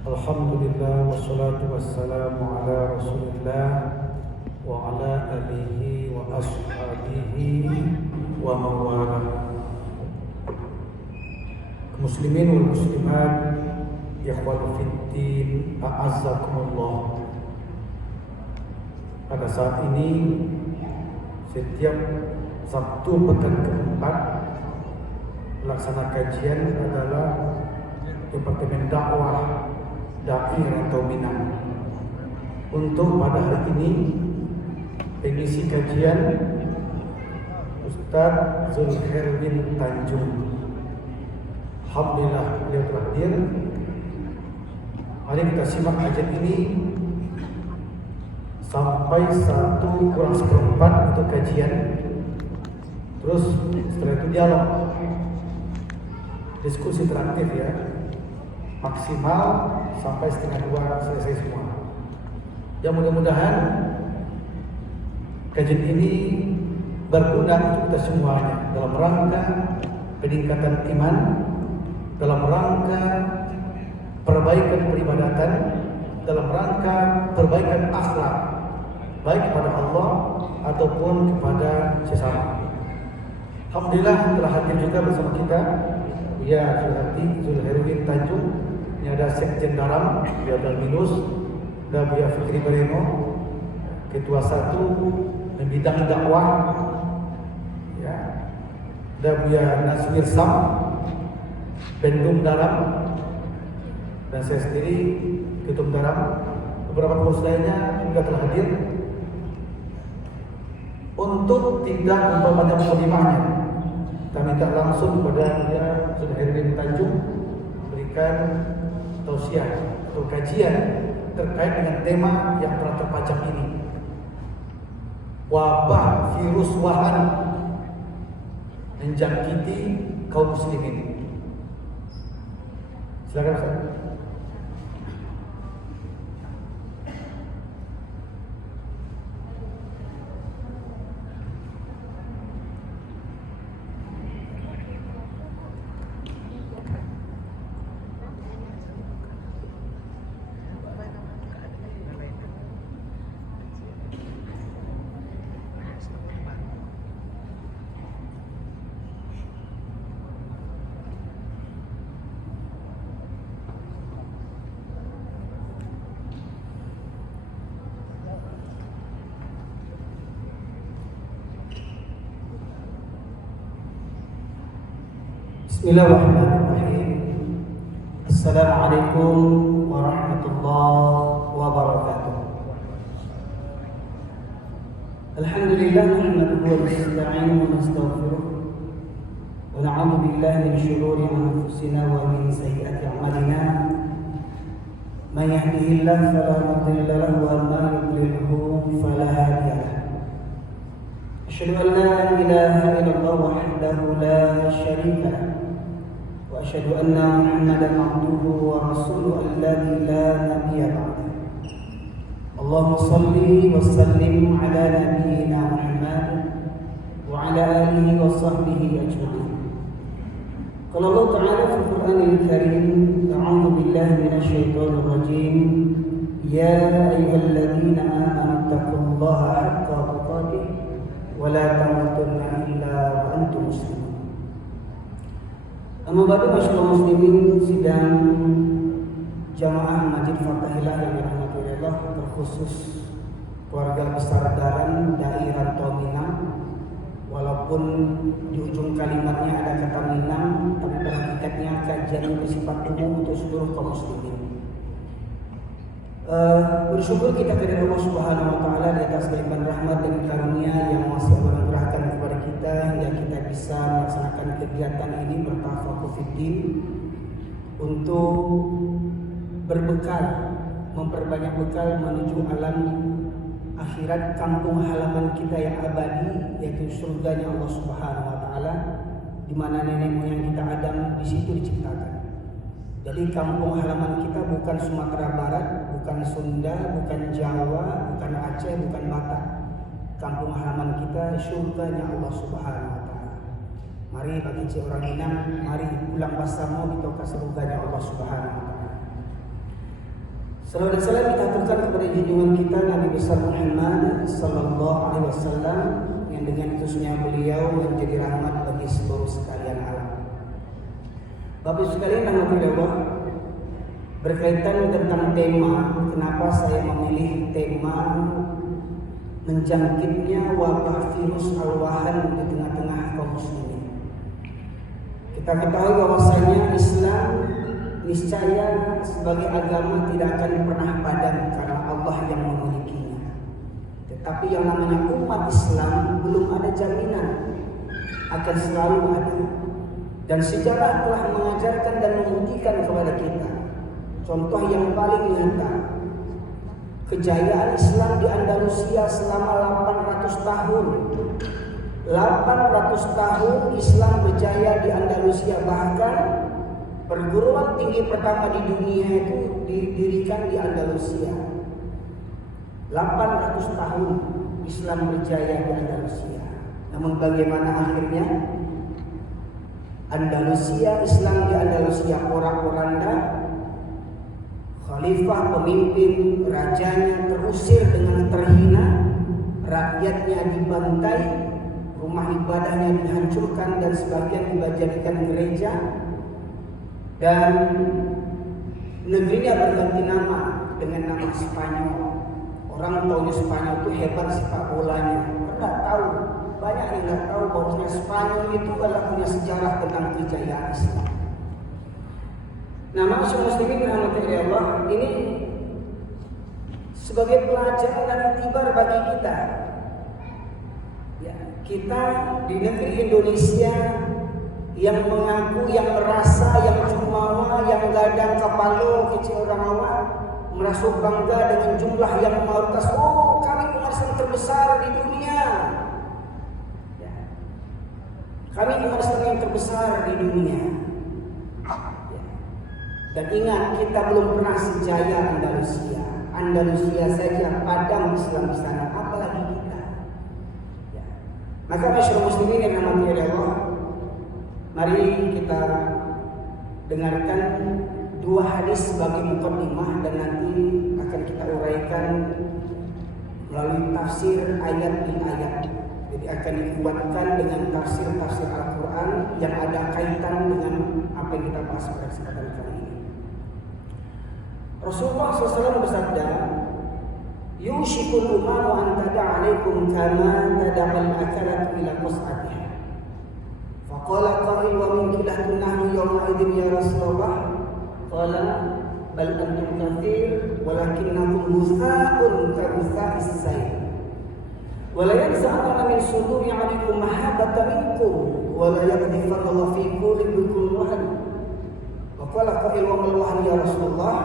Alhamdulillah wassalatu wassalamu ala Rasulillah wa ala alihi wa ashabihi wa mawalah. Muslimin wal muslimat, ikhwan fiddin, a'azzakumullah. Pada saat ini setiap Sabtu pekan keempat pelaksana kajian adalah Departemen Dakwah Dai Rantau Minang. Untuk pada hari ini pengisi kajian Ustaz Zulherwin Tanjung. Alhamdulillah beliau telah hadir. Mari kita simak kajian ini sampai 1:1 untuk kajian. Terus setelah itu dialog, diskusi interaktif ya. Maksimal sampai 1:30 selesai semua. Ya mudah-mudahan kajian ini berguna untuk kita semuanya dalam rangka peningkatan iman, dalam rangka perbaikan peribadatan, dalam rangka perbaikan akhlak, baik kepada Allah ataupun kepada sesama. Alhamdulillah telah hadir juga bersama kita ya Zulherwin Tanjung. Ini ada Sekjen Daram, Bia Dalminus, dan Bia Fikri Bareno, Ketua 1 bidang dakwah, ya, dan Bia Naswir Sam, Bendum Daram, dan saya sendiri Ketum Daram. Beberapa pengurus lainnya juga telah hadir. Untuk tidak memperpanjang mukadimahnya, kita minta langsung kepada Bia Zulherwin Tanjung berikan tausiah atau kajian terkait dengan tema yang telah terpajang ini, wabah virus Wuhan menjangkiti kaum muslimin. Silakan Ustaz. Bismillahirrahmanirrahim. Assalamualaikum warahmatullahi wabarakatuh. Alhamdulillah nahmaduhu wa nasta'inuhu wa nastaghfiruh wa na'udzu billahi min shururi anfusina wa min sayyiati a'malina. Man yahdihillahu fala mudilla lahu wa man yudlilhu fala hadiya lahu. Asyhadu an la ilaha illallah wahdahu la syarika lahu. أشهد أن محمدا عبده ورسوله الذي لا نبي بعده. اللهم صل وسلم على نبينا محمد وعلى آله وصحبه أجمعين. قال الله تعالى في القرآن الكريم: أعوذ بالله من الشيطان الرجيم. يا أيها الذين آمنوا اتقوا الله حق تقاته ولا تموتن إلا وأنتم مسلمون. Amma ba'du, masyaallah muslimin sidang jamaah Masjid Fatahillah yang dirahmati Allah, terkhusus keluarga besar Daran Dai Rantau Minang. Walaupun di ujung kalimatnya ada kata Minang, tapi pada hakikatnya kajian ini bersifat umum untuk seluruh kaum muslimin. Bersyukur kita kepada Allah Subhanahu wa taala di atas limpahan rahmat dan karunia yang masih menganugerahkan kepada kita hingga kita bisa melaksanakan kegiatan ini bertafaqquh fiddin untuk berbekal, memperbanyak bekal menuju alam akhirat, kampung halaman kita yang abadi, yaitu surganya Allah Subhanahu wa taala, di mana nenek moyang kita Adam di situ diciptakan. Jadi kampung halaman kita bukan Sumatera Barat, bukan Sunda, bukan Jawa, bukan Aceh, bukan Batak. Kampung halaman kita surganya Allah Subhanahu wa taala. Mari bagi orang Minang, mari pulang bersama kita ke surganya Allah Subhanahu wa taala. Salawat dan salam kita aturkan kepada junjungan kita Nabi besar Muhammad sallallahu alaihi wasallam yang dengan utusnya beliau menjadi rahmat bagi seluruh sekalian alam. Bapak Ibu sekalian rahmati Allah, berkaitan tentang tema, kenapa saya memilih tema menjangkitnya wabah virus al-wahan di tengah-tengah kaum muslimin. Kita ketahui bahwasanya Islam niscaya sebagai agama tidak akan pernah padam karena Allah yang memilikinya. Tetapi yang namanya umat Islam belum ada jaminan akan selalu ada. Dan sejarah telah mengajarkan dan membuktikan kepada kita. Contoh yang paling nyata, kejayaan Islam di Andalusia selama 800 tahun. 800 tahun Islam berjaya di Andalusia, bahkan perguruan tinggi pertama di dunia itu didirikan di Andalusia. 800 tahun Islam berjaya di Andalusia. Namun bagaimana akhirnya? Andalusia, Islam di Andalusia porak-poranda. Khalifah, pemimpin, rajanya terusir dengan terhina, rakyatnya dibantai, rumah ibadahnya dihancurkan dan sebagian dijadikan gereja, dan negerinya berganti nama dengan nama Spanyol. Orang tahu Spanyol itu hebat sepak bolanya, nggak tahu, banyak yang nggak tahu bahwa Spanyol itu adalah punya sejarah tentang kejayaan Islam. Nah, masyarakat muslimin rahmatullahi Allah, ini sebagai pelajaran dan iktibar bagi kita. Ya, kita di negeri Indonesia yang mengaku, yang merasa, yang jumawa, yang gadang kapalo, kecil orang awam, merasa bangga dengan jumlah yang mayoritas. Oh, kami umat Islam terbesar di dunia. Ya. Kami umat Islam yang terbesar di dunia. Dan ingat, kita belum pernah sejaya Andalusia. Andalusia saja padam Islam di sana, apalagi kita. Ya. Maka masyarakat muslimin yang namanya Allah, mari kita dengarkan dua hadis sebagai muqaddimah dan nanti akan kita uraikan melalui tafsir ayat demi ayat. Jadi akan dikuatkan dengan tafsir-tafsir Al-Quran yang ada kaitan dengan apa yang kita bahas pada kesempatan kali ini. Rasulullah SAW bersabda, "Yushikul umamu an tada'a alaikum kama tada'al akalatu ila qas'atiha." Faqala qa'il wa min kilahtun nahnu yawma idin ya Rasulullah. Qala bal antum kathir walakinnakum ghutha'un ka ghutha'is sayl. Wa la yanza'anna min suduri 'alaikum mahabbatan minkum wa la yaqdhifanna Allah fi qulubikum wahn. Wa qala qa'il wa mal wahn ya Rasulullah?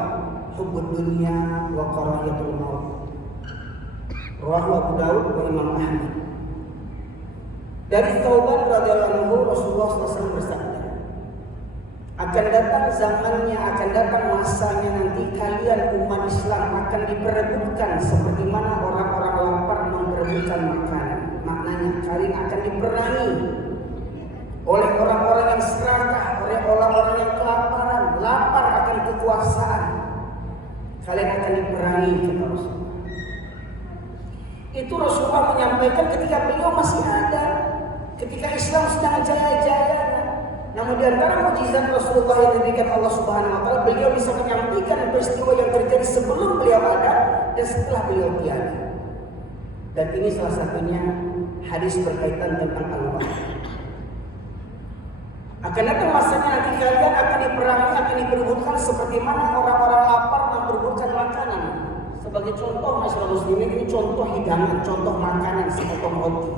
Hubbud dunya wa karahiyatul maut. Rawahu Abu Daud wa Imam Ahmad. Dari Thauban radhiyallahu anhu, Rasulullah SAW bersabda, akan datang zamannya, akan datang masanya nanti kalian umat Islam akan diperebutkan seperti mana orang-orang lapar memperebutkan makanan. Maknanya kalian akan diperangi oleh orang-orang yang serakah, oleh orang-orang yang kelaparan, lapar akan kekuasaan. Kalian akan diperangi, kata Rasulullah. Itu Rasulullah menyampaikan ketika beliau masih ada, ketika Islam sedang jaya-jayanya. Namun di antara mukjizat Rasulullah yang diberikan Allah Subhanahu wa taala, beliau bisa menyampaikan peristiwa yang terjadi sebelum beliau ada dan setelah beliau tiada. Dan ini salah satunya hadis berkaitan tentang al-wahan. Akan datang masanya nanti kalian akan diperangi, akan diperebutkan seperti mana orang-orang lapar memperebutkan makanan. Sebagai contoh masyarakat muslimin, ini contoh hidangan, contoh makanan, sepotong roti.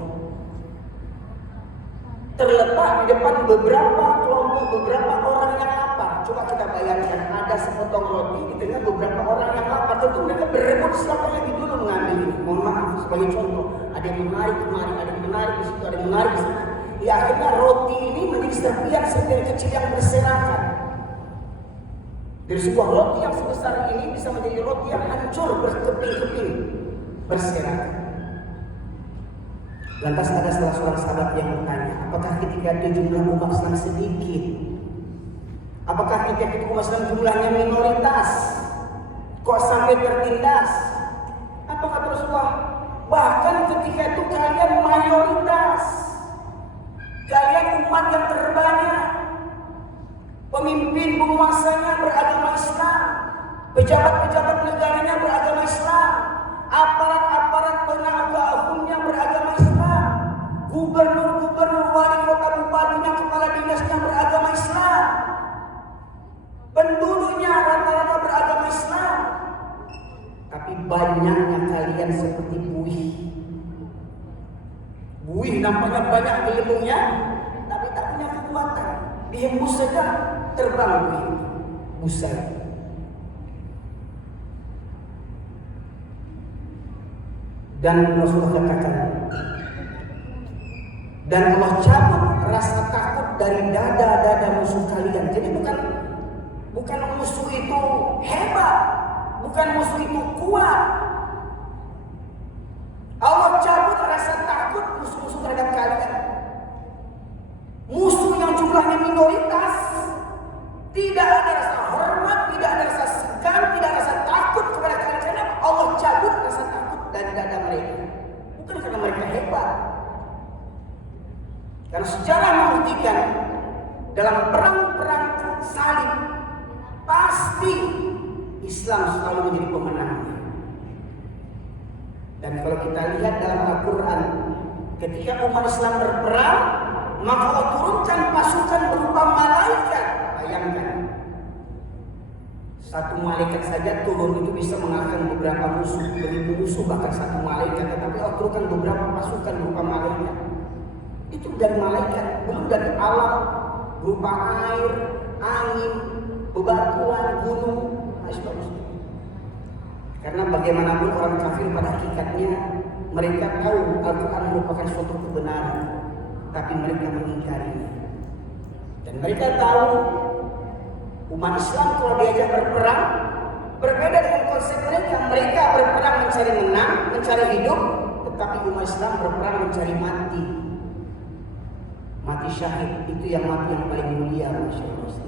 Terletak di depan beberapa kelompok, beberapa orang yang lapar. Coba kita bayangkan, ada sepotong roti di tengah beberapa orang yang lapar. Tentu mereka berebut siapa yang lebih dulu mengambil ini. Mohon maaf, sebagai contoh, ada yang menarik kemari, ada yang menarik di situ, ada yang menarik di sana. Ya, akhirnya roti ini menjadi serpihan kecil yang berserakan. Dari sebuah roti yang sebesar ini bisa menjadi roti yang hancur berkeping-keping, berserakan. Lantas ada salah seorang sahabat yang bertanya, apakah ketika itu jumlah umat Islam sedikit? Apakah ketika itu umat Islam jumlahnya minoritas? Kok sampai tertindas? Apa kata Rasulullah? Bahkan ketika itu kalian mayoritas, kalian umat yang terbanyak, pemimpin penguasanya beragama Islam, pejabat-pejabat negaranya beragama Islam, aparat-aparat penegak hukumnya beragama Islam, gubernur-gubernur, wali kota, bupatinya, kepala dinasnya beragama Islam, penduduknya rata-rata beragama Islam. Tapi banyaknya kalian seperti buih. Buih nampaknya banyak gelembungnya, tapi tak punya kekuatan. Dihembus saja terbang buih, busai. Dan Rasulullah katakan, dan Allah cabut rasa takut dari dada-dada musuh kalian. Jadi bukan musuh itu hebat, bukan musuh itu kuat. Allah cabut rasa takut musuh-musuh terhadap kalian. Musuh yang jumlahnya minoritas, tidak ada rasa hormat, tidak ada rasa segan, tidak ada rasa takut kepada kalian. Karena Allah cabut rasa takut dari dada mereka. Bukan karena mereka hebat. Karena sejarah membuktikan dalam perang-perang salib pasti Islam selalu menjadi pemenangnya. Dan kalau kita lihat dalam Al-Quran, ketika umat Islam berperang, maka Allah turunkan pasukan berupa malaikat. Bayangkan, satu malaikat saja turun itu bisa mengalahkan beberapa musuh, beribu musuh bahkan satu malaikat. Tetapi Allah turunkan beberapa pasukan berupa malaikat. Itu dari malaikat, belum dari alam berupa air, angin, bebatuan, gunung. Karena bagaimanapun orang kafir pada hakikatnya mereka tahu Al-Quran merupakan suatu kebenaran, tapi mereka mengingkarinya. Dan mereka tahu umat Islam kalau diajak berperang berbeda dengan konsep mereka. Mereka berperang mencari menang, mencari hidup, tetapi umat Islam berperang mencari mati. Mati syahid itu yang mati yang paling mulia, masyaallah.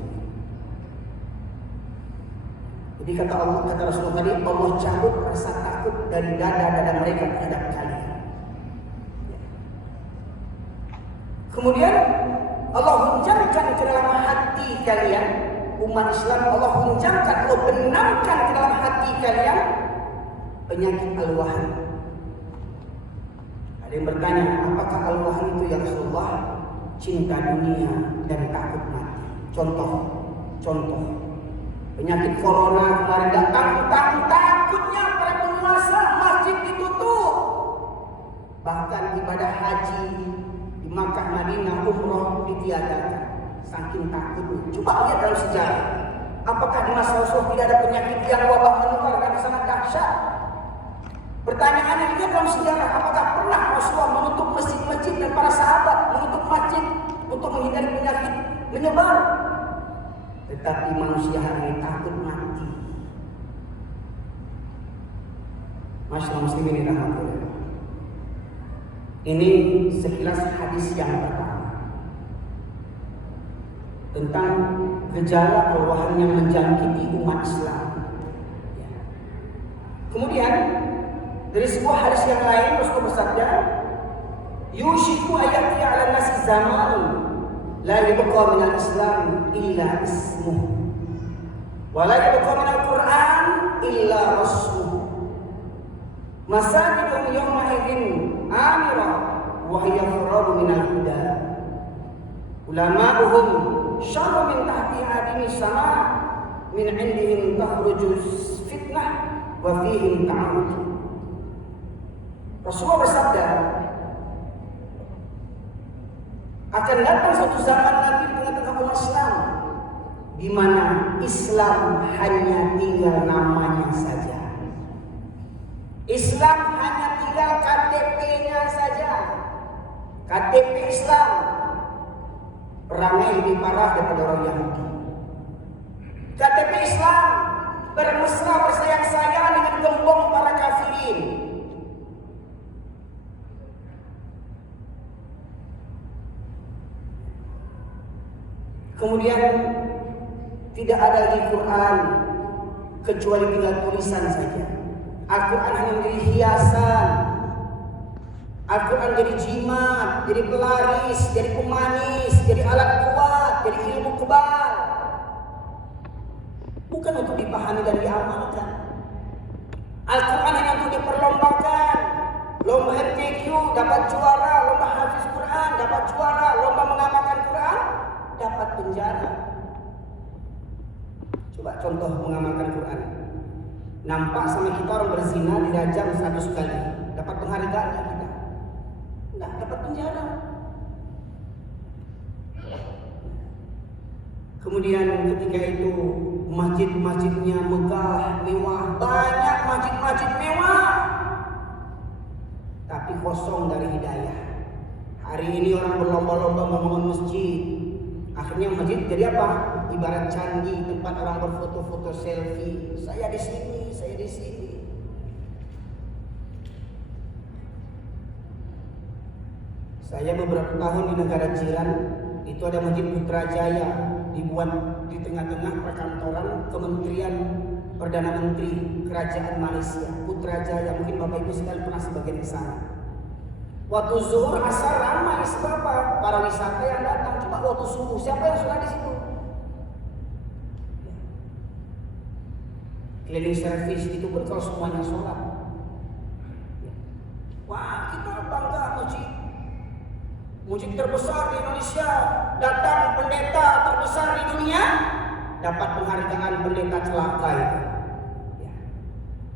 Jadi kata Rasulullah tadi, Allah cabut rasa takut dari dada-dada mereka terhadap kalian. Kemudian Allah hunjamkan ke dalam hati kalian, umat Islam, Allah hunjamkan, Allah benamkan ke dalam hati kalian penyakit al-wahan. Ada yang bertanya, apakah al-wahan itu ya Rasulullah? Cinta dunia dan takut mati. Contoh. Penyakit corona kemarin datang, takutnya para penguasa, masjid ditutup. Bahkan ibadah haji di Makkah, Madinah, umroh ditiadakan. Saking takutnya. Coba lihat dalam sejarah. Apakah di masa Rasul tidak ada penyakit yang wabah menular dan sangat dahsyat? Pertanyaannya, lihat dalam sejarah. Apakah pernah Rasulullah menutup masjid-masjid dan para sahabat menutup masjid untuk menghindari penyakit menyebar? Tetapi manusia hari ini takut mati. Masyaallah muslimin rahmatullah. Ini sekilas hadis yang pertama tentang gejala al-wahan yang menjangkiti umat Islam. Kemudian dari sebuah hadis yang lain Rasulullah bersabda, "Yushiku ayati 'ala nasi zaman la yabqa min al-Islam illa ismuh wa la yabqa min al-Qur'an illa rasmuh masajidum yawma idin amira wa hiya furadu min al-huda ulama'uhum syarru min tahti adimi sama min indihim takhruju fitnah wa fihim ta'awud." Rasulullah bersabda, akan datang suatu zaman nanti di tengah-tengah umat Islam di mana Islam hanya tinggal namanya saja. Islam hanya tinggal KTP-nya saja. KTP Islam. Perangnya lebih parah daripada orang Yahudi. KTP Islam bermesra bersayang-sayang dengan gembong para kafirin. Kemudian tidak ada lagi Quran, kecuali tinggal tulisan saja. Al-Quran hanya menjadi hiasan. Al-Quran jadi jimat, jadi pelaris, jadi pemanis, jadi alat kuat, jadi ilmu kebal. Bukan untuk dipahami dan diamalkan. Al-Quran hanya untuk diperlombakan. Lomba MTQ dapat juara, lomba hafiz Quran dapat juara, lomba mengamalkan Quran dapat penjara. Coba contoh mengamalkan Quran. Nampak sama kita orang berzina dirajam 100 kali, dapat penghargaan kita? Enggak, dapat penjara. Kemudian ketika itu masjid-masjidnya megah, mewah, banyak masjid-masjid mewah, tapi kosong dari hidayah. Hari ini orang berlomba-lomba membangun masjid. Akhirnya masjid jadi apa? Ibarat candi, tempat orang berfoto-foto selfie. Saya di sini, saya di sini. Saya beberapa tahun di negara jiran, itu ada Masjid Putrajaya, dibuat di tengah-tengah perkantoran Kementerian Perdana Menteri Kerajaan Malaysia. Putrajaya, mungkin Bapak Ibu sekalian pernah sebagian di sana. Waktu zuhur asar ramai, sebab apa? Para wisata yang datang. Coba waktu subuh, siapa yang sholat di situ? Cleaning service itu pun kalau semuanya sholat. Wah, kita bangga masjid terbesar di Indonesia. Datang pendeta terbesar di dunia, dapat penghargaan pendeta celaka itu.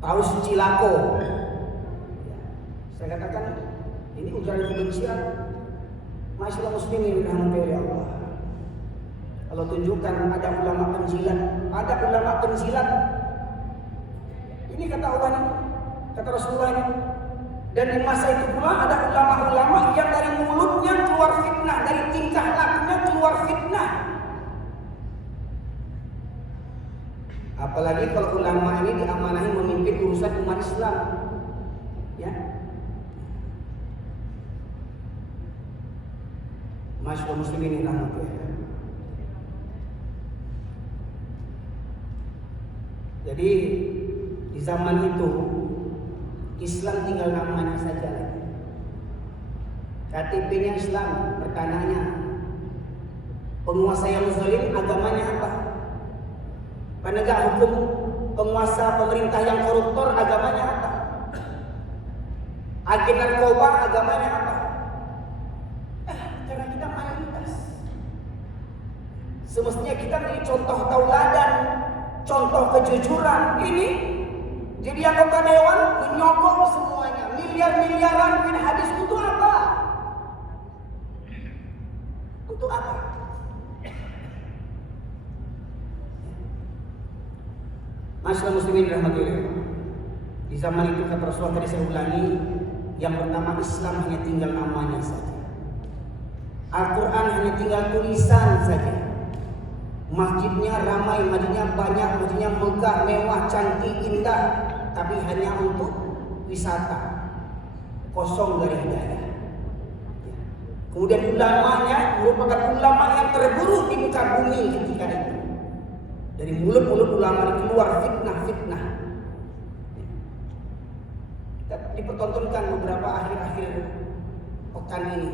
Paus Cilako. Saya katakan ini ujaran kebencian. Masyaallah muslimin rahmatullahi Allah. Kalau tunjukkan ada ulama penjilat, ada ulama penjilat. Ini kata Allah ini, kata Rasulullah ini. Dan di masa itu pula ada ulama-ulama yang dari mulutnya keluar fitnah, dari tingkah lakunya keluar fitnah. Apalagi kalau ulama ini diamanahi memimpin urusan umat Islam, ya. Masyaallah muslimin rahmatullah. Jadi di zaman itu Islam tinggal namanya saja lagi. KTP-nya Islam, pertanyaannya penguasa yang zalim agamanya apa? Penegak hukum, penguasa pemerintah yang koruptor agamanya apa? Agen narkoba agamanya apa? Karena kita mayoritas. Semestinya kita menjadi contoh tauladan, contoh kejujuran. Ini jadi anggota dewan menyogok semuanya, miliar-miliaran bin habis untuk apa? Untuk apa? Masyaallah muslimin rahmatullah. Di zaman itu kata Rasulullah tadi saya ulangi, yang pertama Islam hanya tinggal namanya saja. Al-Quran hanya tinggal tulisan saja. Masjidnya ramai, masjidnya banyak, masjidnya megah, mewah, cantik, indah, tapi hanya untuk wisata, kosong dari hidayah. Kemudian ulamanya merupakan ulama yang terburuk di muka bumi ketika itu. Dari mulut-mulut ulama keluar fitnah-fitnah. Kita dipertontonkan beberapa akhir-akhir pekan ini.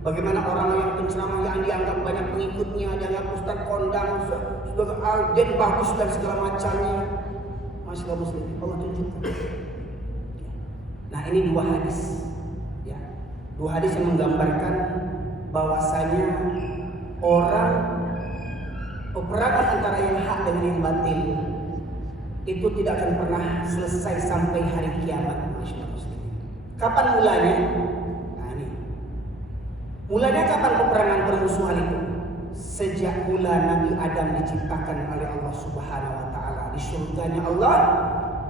Bagaimana orang yang penceramah yang dianggap banyak pengikutnya, dianggap ustaz kondang, sudah alden bagus dan segala macamnya. Masyaallah muslim, Allah tunjukkan. Nah ini dua hadis, ya, dua hadis yang menggambarkan bahwasanya orang peperangan antara yang hak dengan yang batil itu tidak akan pernah selesai sampai hari kiamat. Masyaallah muslim. Kapan mulanya? Mulanya kapan peperangan permusuhan itu? Sejak mula Nabi Adam diciptakan oleh Allah Subhanahu wa taala di surganya Allah,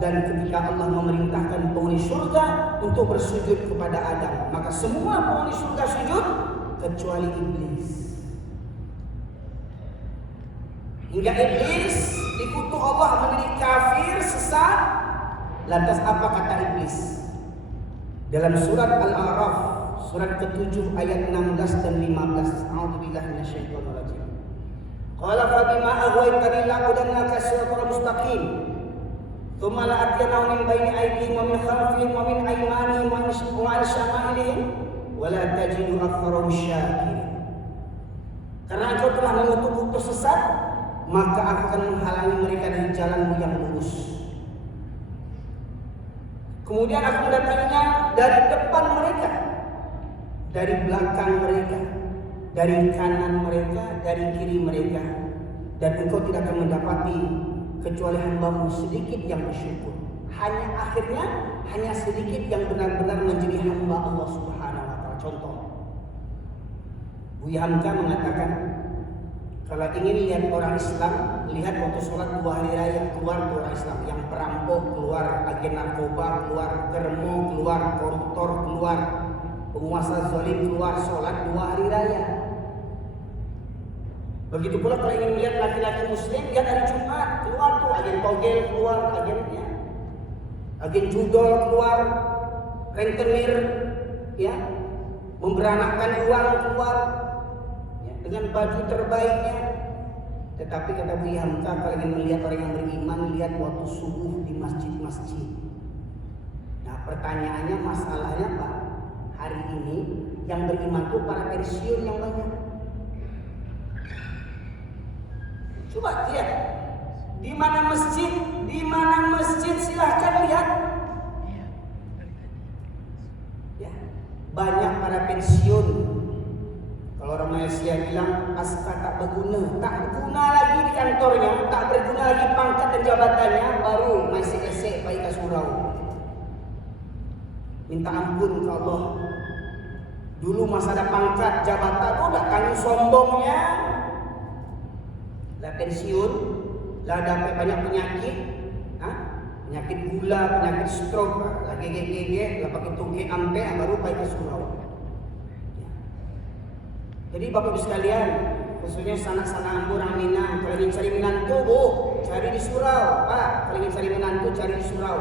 dan ketika Allah memerintahkan penghuni surga untuk bersujud kepada Adam, maka semua penghuni surga sujud kecuali iblis. Hingga iblis dikutuk Allah menjadi kafir, sesat. Lantas apa kata iblis? Dalam surat Al-A'raf surat ke-7 ayat 16 dan 15. A'udzubillahi minasyaitonir rajim. Qala fa bima aghwaytani la'udannaka siratal mustaqim Tsumma la'atiyannahum min baini aydihim wa min khalfihim wa min aymanihim wa an syama'ilihim wa la tajidu aktsarahum syakirin. Karena engkau telah mengutuk sesat, maka aku akan menghalangi mereka dari jalanmu yang lurus. Kemudian aku mendatanginya dari depan mereka, dari belakang mereka, dari kanan mereka, dari kiri mereka, dan engkau tidak akan mendapati kecuali hamba-Mu sedikit yang bersyukur. Akhirnya hanya sedikit yang benar-benar menjadi hamba Allah Subhanahu wa taala. Contoh, Buya Hamka mengatakan, kalau ingin lihat orang Islam, lihat waktu sholat 2 hari raya, keluar orang Islam. Yang perampok keluar, agen narkoba keluar, germo keluar, koruptor keluar, penguasa zalim keluar, sholat 2 hari raya. Begitu pula kalau ingin melihat laki-laki muslim, lihat hari Jumat, keluar tuh agen togel keluar, agen judol keluar, rentenir, ya, memberanakkan uang keluar, ya, dengan baju terbaiknya. Tetapi kata Buya Hamka, kalau ingin melihat orang yang beriman, lihat waktu subuh di masjid-masjid. Nah, pertanyaannya, masalahnya Pak, hari ini yang beriman tuh para pensiun yang banyak. Coba lihat, di mana masjid silahkan lihat. Ya, banyak para pensiun. Kalau orang Malaysia bilang aska tak berguna lagi di kantornya, tak berguna lagi pangkat dan jabatannya, baru masih esek baik ke surau. Minta ampun ke Allah. Dulu masa ada pangkat jabatan, udah tanggung sombongnya. Lah pensiun, lah dapat banyak penyakit, penyakit gula, penyakit stroke, lah gege, lah pakai tungke ampe, baru baik ke surau. Jadi Bapak Ibu sekalian, khususnya sanak-sanak orang Minang, kalau ingin cari menantu, cari di surau. Pak, kalau ingin cari menantu, cari di surau.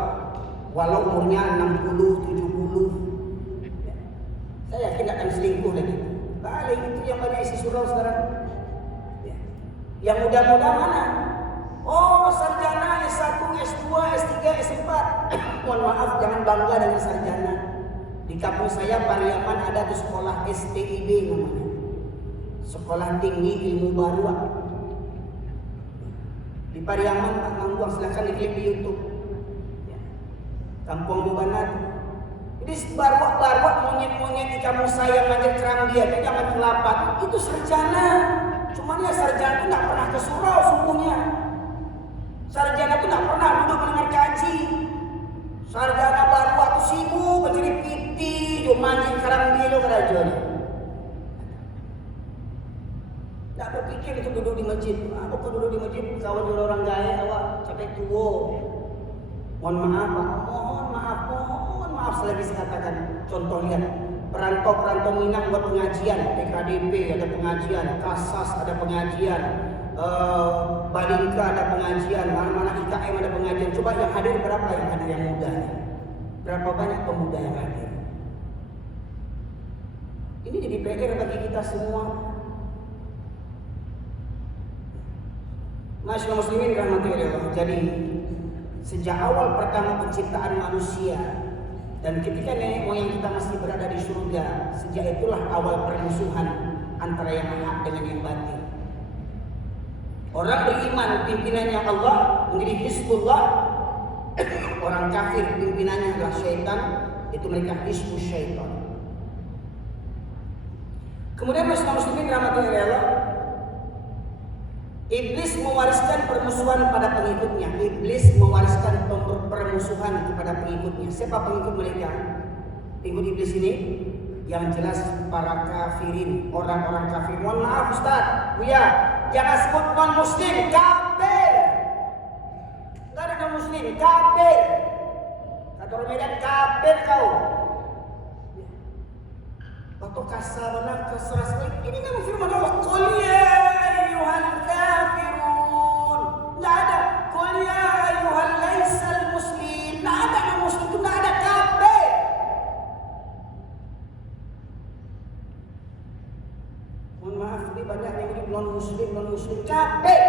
Walau umurnya 60, 70. Saya yakin tidak akan selingkuh lagi. Balik itu yang banyak isi surau sekarang. Yang muda-muda mana? Oh, sarjana S1, S2, S3, S4. Mohon maaf, jangan bangga dengan sarjana. Di kampung saya Pariaman ada tuh sekolah STIB namanya. Sekolah Tinggi Ilmu Baru. Di Pariaman Pak Mangguang, silahkan diklik di YouTube. Kampung Bubanat. Jadi barwak-barwak monyet-monyet di kampung saya manjat kerang dia, itu jangan kelapa. Itu sarjana. Cuman ya sarjana itu tidak pernah ke surau sungguhnya. Sarjana itu tidak pernah duduk mendengar kaji. Sarjana baru waktu sibuk mencari piti, manjat kerang dia lo kerajaan. Tak berpikir itu duduk di masjid. Aku duduk di masjid kawan dua orang gaya awak sampai tua. Mohon maaf Pak, mohon maaf selagi saya katakan. Contoh lihat, perantau-perantau Minang buat pengajian, PKDP ada pengajian, Kasas ada pengajian, Balingka ada pengajian, mana-mana IKM ada pengajian. Coba yang hadir berapa yang hadir yang mudanya? Berapa banyak pemuda yang hadir? Ini jadi PR bagi kita semua. Masyaallah muslimin rahmati Allah. Jadi sejak awal pertama penciptaan manusia dan ketika nenek moyang kita masih berada di surga, sejak itulah awal permusuhan antara yang hak dengan yang batil. Orang beriman pimpinannya Allah menjadi Hizbullah, orang kafir pimpinannya adalah syaitan, itu mereka Hizbus Syaitan. Kemudian muslimin rahmati Allah, Iblis mewariskan permusuhan pada pengikutnya. Iblis mewariskan permusuhan kepada pengikutnya. Siapa pengikut mereka? Pengikut iblis ini yang jelas para kafirin, orang-orang kafir. Mohon maaf Ustaz, Buya, jangan sebut non muslim, kafir. Enggak ada non muslim, kafir. Kata orang Medan, kafir kau. Waktu kasar sekali. Ini memang firman Allah. Qul ya ayyuhal kafirun. Enggak ada. Qul ya ayyuhal laisal muslim. Enggak ada non muslim itu, enggak ada kafir. Mohon maaf, ini banyak yang ini non muslim kafir.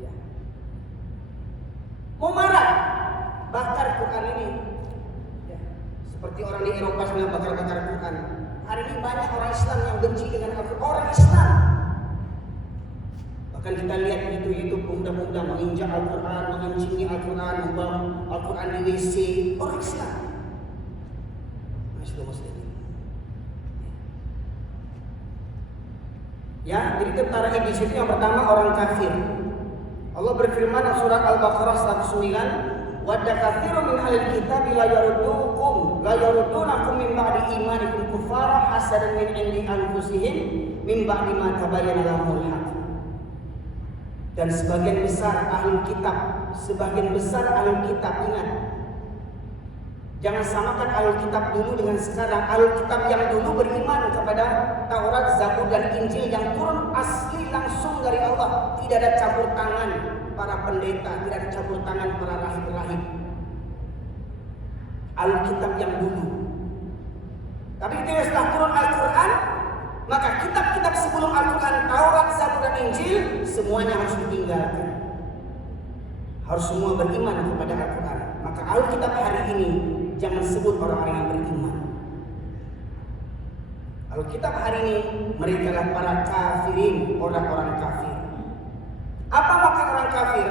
Ya. Mau marah, bakar Quran ini. Ya, seperti orang di Eropa sedang bakar-bakar Quran. Hari ini banyak orang Islam yang benci dengan Al-Quran. Orang Islam. Bahkan kita lihat di YouTube pemuda-pemuda menginjak Al-Quran, mengencingi Al-Quran, membawa Al-Quran di WC. Orang Islam. Muslim. Ya, jadi tentara iblis itu yang pertama orang kafir. Allah berfirman dalam surat Al-Baqarah 109, "Wadda katsirun min ahlil kitab la yaruddunakum min ba'di imanikum kuffara hasadan min 'indi anfusihim min ba'di ma tabayyana lahumul haq." Dan sebagian besar ahli kitab ingat. Jangan samakan Alkitab dulu dengan sekarang. Alkitab yang dulu beriman kepada Taurat, Zabur, dan Injil yang turun asli langsung dari Allah. Tidak ada campur tangan para pendeta, tidak ada campur tangan para rahib-rahib. Alkitab yang dulu. Tapi ketika setelah turun Al-Quran, maka kitab-kitab sebelum Al-Quran, Taurat, Zabur, dan Injil, semuanya harus ditinggalkan. Harus semua beriman kepada Al-Quran. Maka Alkitab hari ini jangan sebut orang-orang yang beriman. Alkitab hari ini mereka adalah para kafirin, orang-orang kafir. Apa maka orang kafir?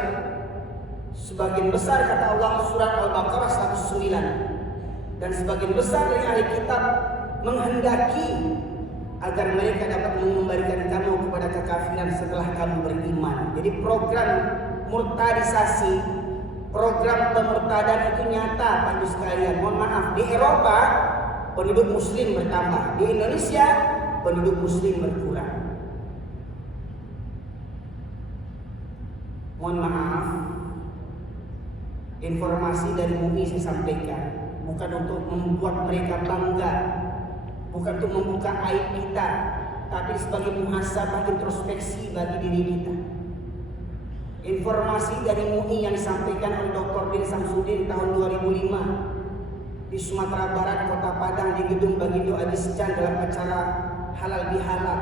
Sebagian besar kata Allah surat Al-Baqarah 109. Dan sebagian besar dari ahli kitab menghendaki agar mereka dapat mengembalikan kamu kepada kekafiran setelah kamu beriman. Jadi program murtadisasi, program pemurtadan itu nyata Bapak sekalian. Mohon maaf, di Eropa penduduk muslim bertambah, di Indonesia penduduk muslim berkurang. Mohon maaf, informasi dari MUI saya sampaikan bukan untuk membuat mereka bangga, bukan untuk membuka aib kita, tapi sebagai muhasabah introspeksi bagi diri kita. Informasi dari MUI yang disampaikan oleh Dr. Bin Samsudin tahun 2005 di Sumatera Barat, Kota Padang, di Gedung Bagindo Adiscan dalam acara Halal Bihalal.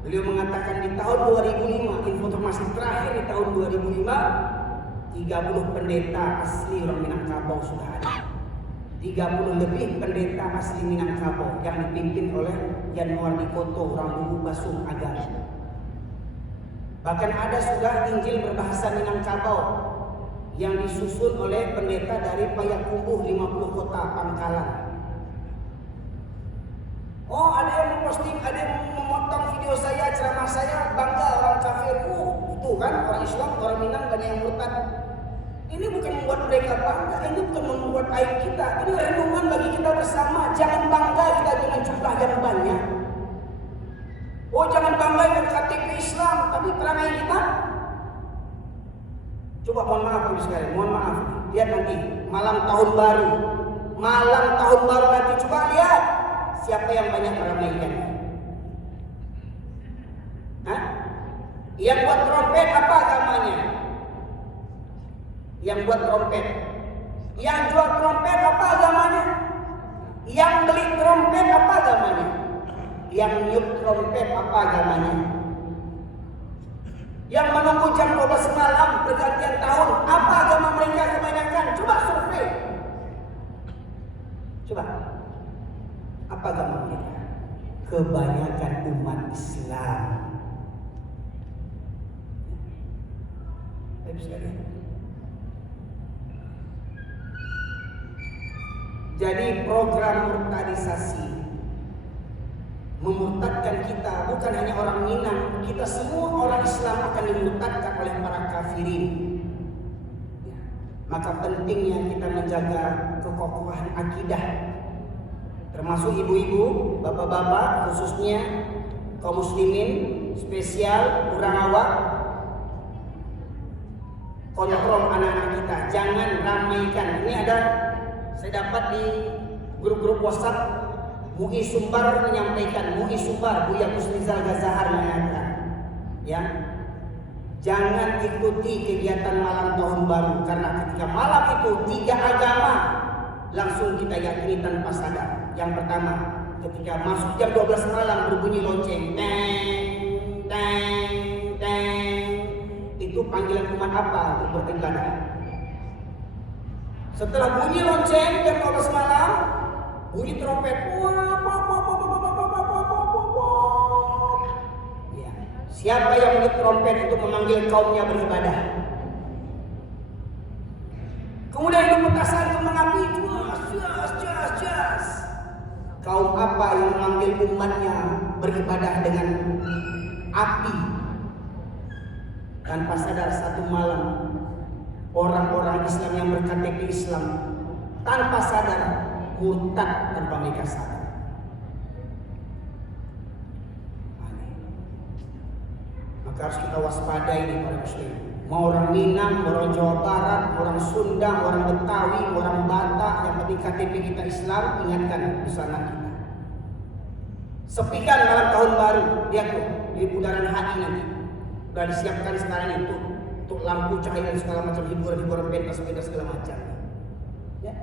Beliau mengatakan di tahun 2005, informasi terakhir di tahun 2005, 30 pendeta asli orang Minangkabau sudah ada. 30 lebih pendeta asli Minangkabau yang dipimpin oleh Yanuar Dikoto, orang Lubu Basung Agama. Bahkan ada sudah Injil berbahasa Minangkabau yang disusun oleh pendeta dari Payakumbuh 50 kota Pangkalan. Oh, ada yang memposting, ada yang memotong video saya, ceramah saya, bangga orang kafir. Itu kan orang Islam, orang Minang banyak yang murtad. Ini bukan membuat mereka bangga, ini bukan membuat aib kita. Ini renungan bagi kita bersama. Jangan bangga kita dengan jumlah yang banyak. Oh, jangan bangga dengan KTP Islam, tapi perangai kita. Coba mohon maaf Bapak sekalian, mohon maaf. Lihat nanti malam tahun baru nanti coba lihat siapa yang banyak meramaikan. Hah? Yang buat trompet apa agamanya? Yang buat trompet, yang jual trompet apa agamanya? Yang beli trompet apa agamanya? Yang niup trompet apa agamanya? Yang menunggu jam 12 malam pergantian tahun apa agama mereka kebanyakan? Coba survei. Coba. Apa agama mereka? Kebanyakan umat Islam. Baik sekalian. Jadi program murtadisasi memurtadkan kita, bukan hanya orang Minang, kita semua orang Islam akan dimurtadkan oleh para kafirin. Maka pentingnya kita menjaga kekokohan akidah, termasuk ibu-ibu, bapak-bapak, khususnya kaum muslimin, spesial orang awak, kontrol anak-anak kita, jangan ramaikan. Ini ada, saya dapat di grup-grup WhatsApp MUI Sumbar menyampaikan, MUI Sumbar Buya Musnizal Gazahar mengatakan, ya, jangan ikuti kegiatan malam tahun baru, karena ketika malam itu 3 agama langsung kita yakini tanpa sadar. Yang pertama, ketika masuk jam 12 malam berbunyi lonceng, teng teng teng, itu panggilan umat apa untuk beribadah? Setelah bunyi lonceng jam 12 malam, bunyi trompet. Ya. Siapa yang bunyi trompet itu memanggil kaumnya beribadah. Kemudian itu petasan itu mengapi, jas. Kaum apa yang memanggil umatnya beribadah dengan api? Tanpa sadar satu malam orang-orang Islam yang berKTP Islam tanpa sadar murtad tanpa mereka sadar. Maka harus kita waspadai nih para muslim. Mau orang Minang, orang Jawa Barat, orang Sunda, orang Betawi, orang Batak, yang penting KTP kita Islam, ingatkan busana kita. Sepikan malam tahun baru, lihat tuh di bundaran HI nanti udah disiapkan sekarang itu untuk lampu cahaya dan segala macam hiburan pentas segala macam. Ya.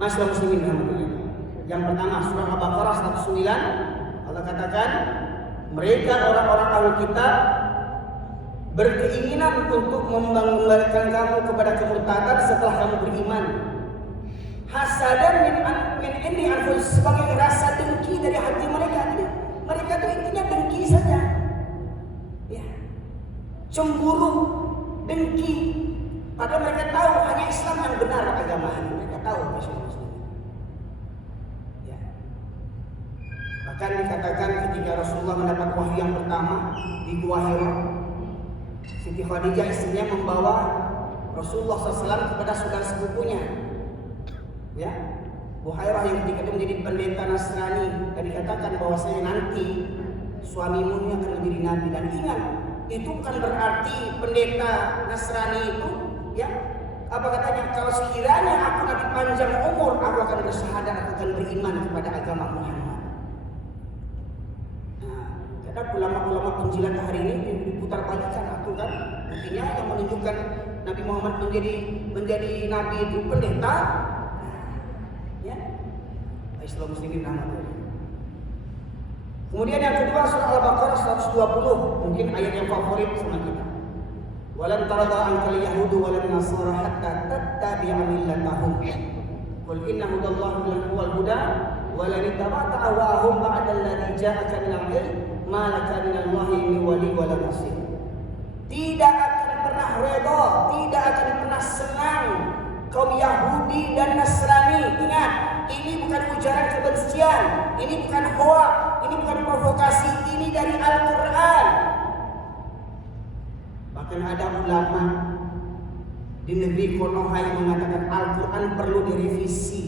Masyaallah muslimin alhamdulillah. Yang pertama surah Al-Baqarah 109 Allah katakan mereka orang-orang ahli kitab berkeinginan untuk mengembalikan kamu kepada kemurtadan setelah kamu beriman. Hasadan min indi anfus, sebagai rasa dengki dari hati mereka. Jadi, mereka itu intinya dengki saja. Ya. Cemburu, dengki. Padahal mereka tahu hanya Islam yang benar agama ini. Mereka tahu Muslim. Ya. Bahkan dikatakan ketika Rasulullah mendapat wahyu yang pertama di Gua Hira, Siti Khadijah istrinya membawa Rasulullah SAW kepada saudara sepupunya. Ya, Buhairah yang ketika itu menjadi pendeta Nasrani dan dikatakan bahwasanya nanti suamimu ini akan menjadi nabi. Dan ingat, itu bukan berarti pendeta Nasrani itu, ya, apa katanya? Kalau sekiranya aku nanti panjang umur, aku akan bersyahadat, aku akan beriman kepada agama Muhammad. Nah, kadang ulama-ulama penjilat hari ini diputar balikan aturan, buktinya yang menunjukkan Nabi Muhammad menjadi nabi itu pendeta. Ya, Islam muslimin rahmatullah. Kemudian yang kedua surah Al-Baqarah 120, mungkin ayat yang favorit sama kita. Walan tarada ankal yahudu walan nasara hatta tattabi'a millatahum. Qul inna hudallahi huwal huda walan ittaba'ta ahwa'ahum ba'da alladhi ja'aka minal ilm ma laka minallahi min wali wala nasir. Tidak akan pernah redha, tidak akan pernah senang kaum Yahudi dan Nasrani. Ingat, ini bukan ujaran kebencian, ini bukan hoak, ini bukan provokasi, ini dari Al-Quran. Bahkan ada ulama di negeri Konoha yang mengatakan Al-Quran perlu direvisi.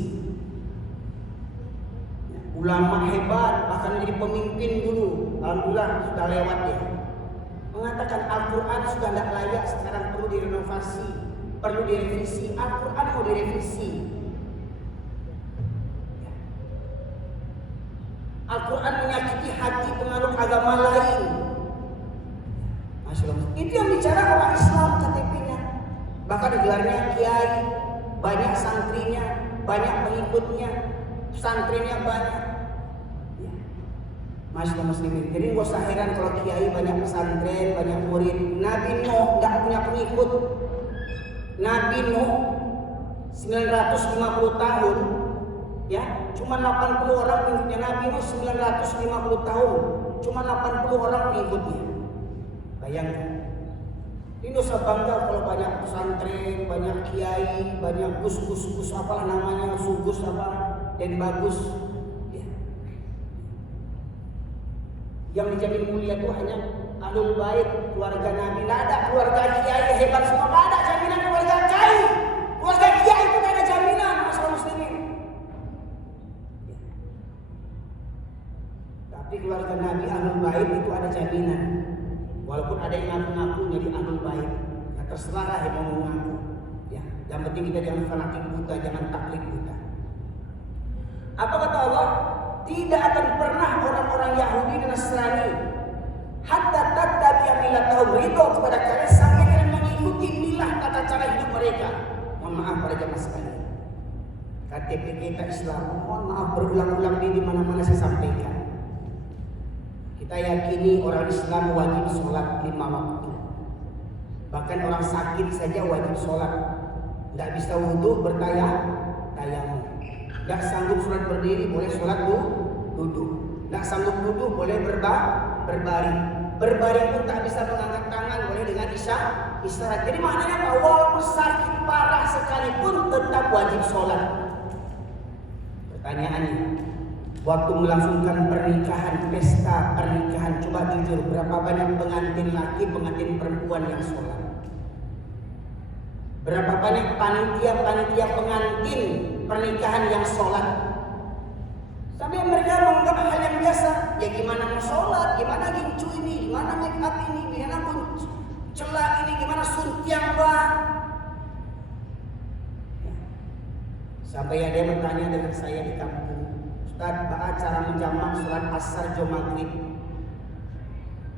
Ulama hebat, bahkan menjadi pemimpin dulu, alhamdulillah sudah lewat ya, mengatakan Al-Quran sudah tidak layak, sekarang perlu direnovasi, perlu direvisi. Al-Quran mau direvisi. Al-Quran menyakiti hati penganut agama lain. Masya Allah. Itu yang bicara orang Islam KTP-nya. Bahkan gelarnya kiai, banyak santrinya, banyak pengikutnya, santrinya banyak. Ya. Masya Allah muslimin. Jadi nggak usah heran kalau kiai banyak pesantren, banyak murid. Nabi Nuh nggak punya pengikut. Nabi Nuh 950 tahun. Ya, cuma 80 orang pengikutnya. Nabi Nuh 950 tahun, cuma 80 orang pengikutnya. Bayangkan. Ini usah bangga kalau banyak pesantren, banyak kiai, banyak gus apalah namanya, sugus apa, dan bagus. Ya. Yang dijamin mulia itu hanya ahlul bait, keluarga Nabi. Nggak ada keluarga kiai hebat semua, nggak ada jaminan keluarga kiai. Keluarga kiai itu nggak ada jaminan, masalah muslimin. Tapi keluarga Nabi ahlul bait itu ada jaminan. Walaupun ada yang ngaku-ngaku jadi ahlul bait, ya terserah lah yang mau ngaku. Ya, yang penting kita jangan fanatik buta, jangan taklid buta. Apa kata Allah? Tidak akan pernah orang-orang Yahudi dan Nasrani hatta tattabi'a millatahum, ridho kepada kalian sampai kalian mengikuti milah tata cara hidup mereka. Mohon maaf para jemaah sekalian. KTP kita Islam, mohon maaf berulang-ulang di mana-mana saya sampaikan. Kita yakini orang Islam wajib sholat 5 waktu. Bahkan orang sakit saja wajib sholat. Tidak bisa wudhu bertayamum. Tidak sanggup sholat berdiri boleh sholat duduk. Tidak sanggup duduk boleh berbaring. Berbaring pun tak bisa mengangkat tangan boleh dengan isyarat. Jadi maknanya apa? Walaupun sakit parah sekalipun tetap wajib sholat. Pertanyaannya, waktu melangsungkan pernikahan, pesta pernikahan, coba jujur, berapa banyak pengantin laki, pengantin perempuan yang sholat? Berapa banyak panitia pengantin pernikahan yang sholat? Sampai mereka menganggap hal yang biasa. Ya gimana mau sholat, gimana gincu ini, gimana make up ini, gimana pun celak ini, gimana suntiang bah. Sampai ada yang bertanya dengan saya di kampung, Ustaz, bagaimana cara menjamak sholat asar jo maghrib?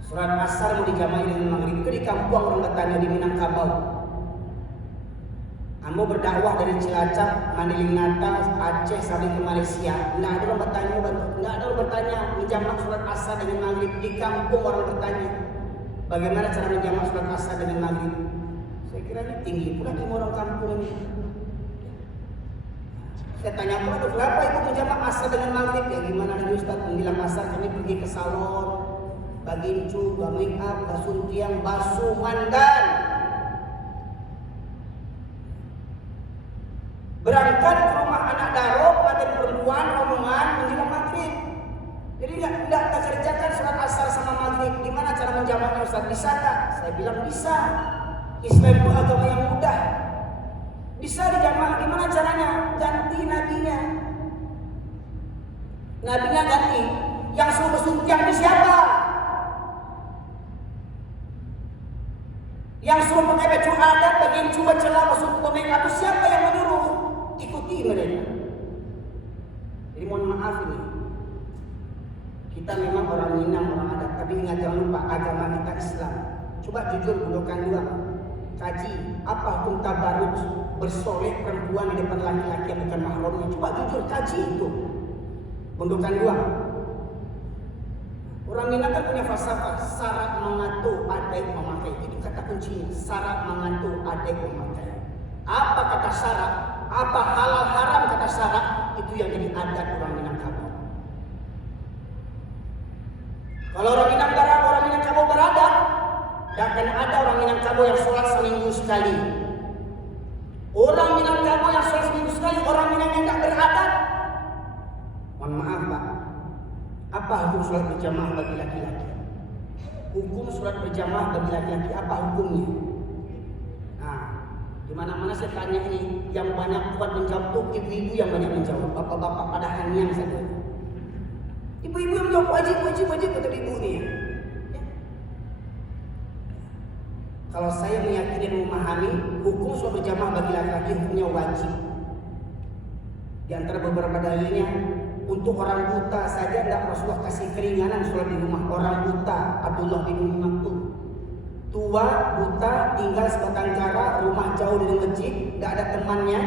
Sholat asar mau dijamai dengan maghrib itu di kampung orang bertanya di Minangkabau. Ambo berdakwah dari Cilacap, Mandeling Natal, Aceh sampai ke Malaysia. Nggak ada orang bertanya menjamak sholat asar dengan maghrib. Di kampung orang bertanya bagaimana cara menjamak sholat asar dengan maghrib. Saya kira ini tinggi pula di orang kampung ini. Saya tanya pula, kenapa ibu menjamak asar dengan maghrib? Ya gimana nih Ustaz, menjelang asar kami pergi ke salon, bagincu, make up, basuntiang, basuh, mandan. Berangkat ke rumah anak daro, pengantin perempuan, rombongan menjelang maghrib. Jadi tidak kerjakan sholat asar sama maghrib. Gimana cara menjamaknya Ustaz? Bisa tak? Saya bilang bisa. Islam itu agama yang mudah. Bisa dijamak. Gimana caranya? Ganti nabinya. Nabinya ganti. Yang suruh bersuntiang itu siapa? Yang suruh pakai baju adat, bagian cuba celah, masuk ke itu siapa yang menyuruh? Ikuti mereka. Jadi mohon maaf ini, kita memang orang Minang, orang adat, tapi ingat jangan lupa agama kita Islam. Coba jujur budokan dua, kaji apa hukum tabarruj bersolek perempuan di depan laki-laki yang bukan mahramnya. Coba jujur kaji itu. Budokan dua. Orang Minang kan punya falsafah, syarat mengatu adek memakai. Itu kata kuncinya, syarat mengatu adek memakai. Apa kata syarat? Apa halal haram kata syarat? Itu yang jadi adat orang Minangkabau. Kalau orang Minangkabau beradat, tidak akan ada orang Minangkabau yang sholat seminggu sekali. Orang Minangkabau yang sholat seminggu sekali, orang Minang yang tidak beradat. Mohon maaf Pak, apa hukum sholat berjamaah bagi laki-laki? Hukum sholat berjamaah bagi laki-laki apa hukumnya? Di mana-mana saya tanya ini, yang banyak kuat menjawab tuh ibu-ibu yang banyak menjawab, bapak-bapak pada hanyang saja. Ibu-ibu yang menjawab wajib kata ibu nih. Ya. Kalau saya meyakini dan memahami hukum sholat berjamaah bagi laki-laki hukumnya wajib. Di antara beberapa dalilnya, untuk orang buta saja tidak Rasulullah kasih keringanan sholat di rumah. Orang buta, Abdullah bin Ummi Maktum, tua, buta, tinggal sebatang kara, rumah jauh dari masjid, tidak ada temannya,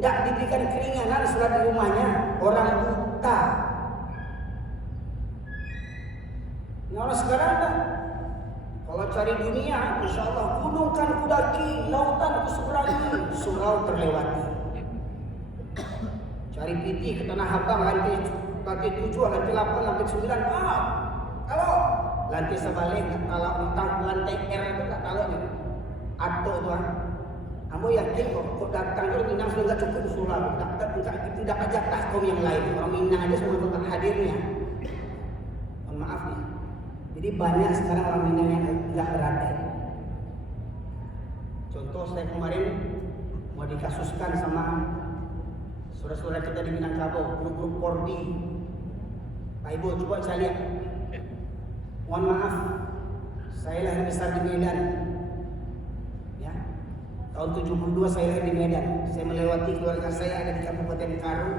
tidak diberikan keringanan sholat di rumahnya. Orang buta. Ini orang sekarang tak? Kalau cari dunia, insya Allah gunung kan kudaki, lautan kuseberangi, surau terlewati. Cari piti ke Tanah Abang, lantai 7, lantai 8, lantai 9. Kalau lantai sebalik, kalau tentang lantai R itu tak tahu aja. Atau tuan, kamu yakin kok datang ke Minang sudah nggak cukup usulan, tidak ajak kaum yang lain. Orang Minang aja semua tentang hadirnya. Mohon maaf nih. Jadi banyak sekarang orang Minang yang nggak berada. Contoh saya kemarin mau dikasuskan sama saudara-saudara kita di Minangkabau, grup Pordi. Pak Ibu coba saya lihat. Mohon maaf, saya lahir besar di Medan. Ya. Tahun 72 saya lahir di Medan. Saya melewati keluarga saya ada di Kabupaten Karu.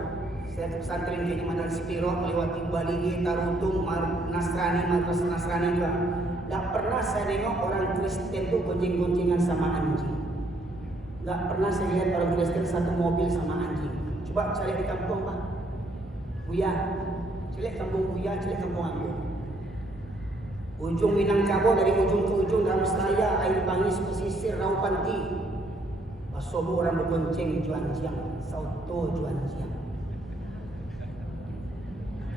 Saya ke pesantren di Madrasah Sipiro, melewati Balige, Tarutung, Nasrani, Madrasah Nasrani juga. Tidak pernah saya nengok orang Kristen itu gonceng-goncengan sama anjing. Tidak pernah saya lihat orang Kristen satu mobil sama anjing. Coba cari di kampung Pak. Buya, cari kampung Buya, cari kampung Ambo. Ujung Minangkabau dari ujung ke ujung dalam Seraya, Air Bangis, pesisir, Raupanti, Asobo orang bergonceng juan siang, sauto juan siang.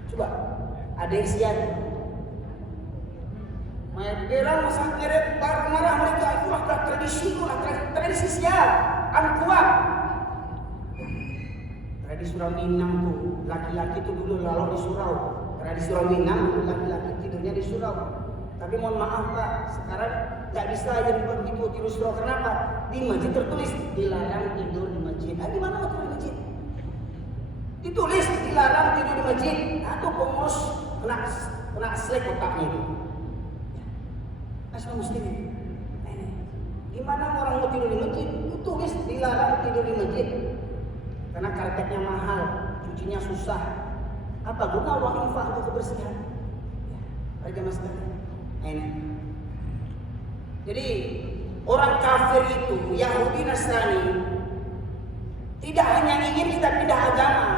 Coba ada yang sian. Mereka masa ngerep marah mereka itulah tradisi sian, angkuat. Tradisi surau Minang tuh, laki-laki tuh dulu lalu di surau. Tradisi surau Minang dulu laki-laki tidurnya di surau. Tapi mohon maaf Pak, sekarang nggak bisa aja begitu tidur surau. Kenapa? Di masjid tertulis dilarang tidur di masjid. Di mana mau tidur di masjid? Ditulis dilarang tidur di masjid. Atau pengurus kena selek otaknya itu. Asal muslim. Gimana orang mau tidur di masjid? Ditulis dilarang tidur di masjid. Karena karpetnya mahal, cucinya susah. Apa guna uang infak untuk kebersihan? Harga mas sekali. Ini. Jadi orang kafir itu, Yahudi Nasrani, tidak hanya ingin kita pindah agama.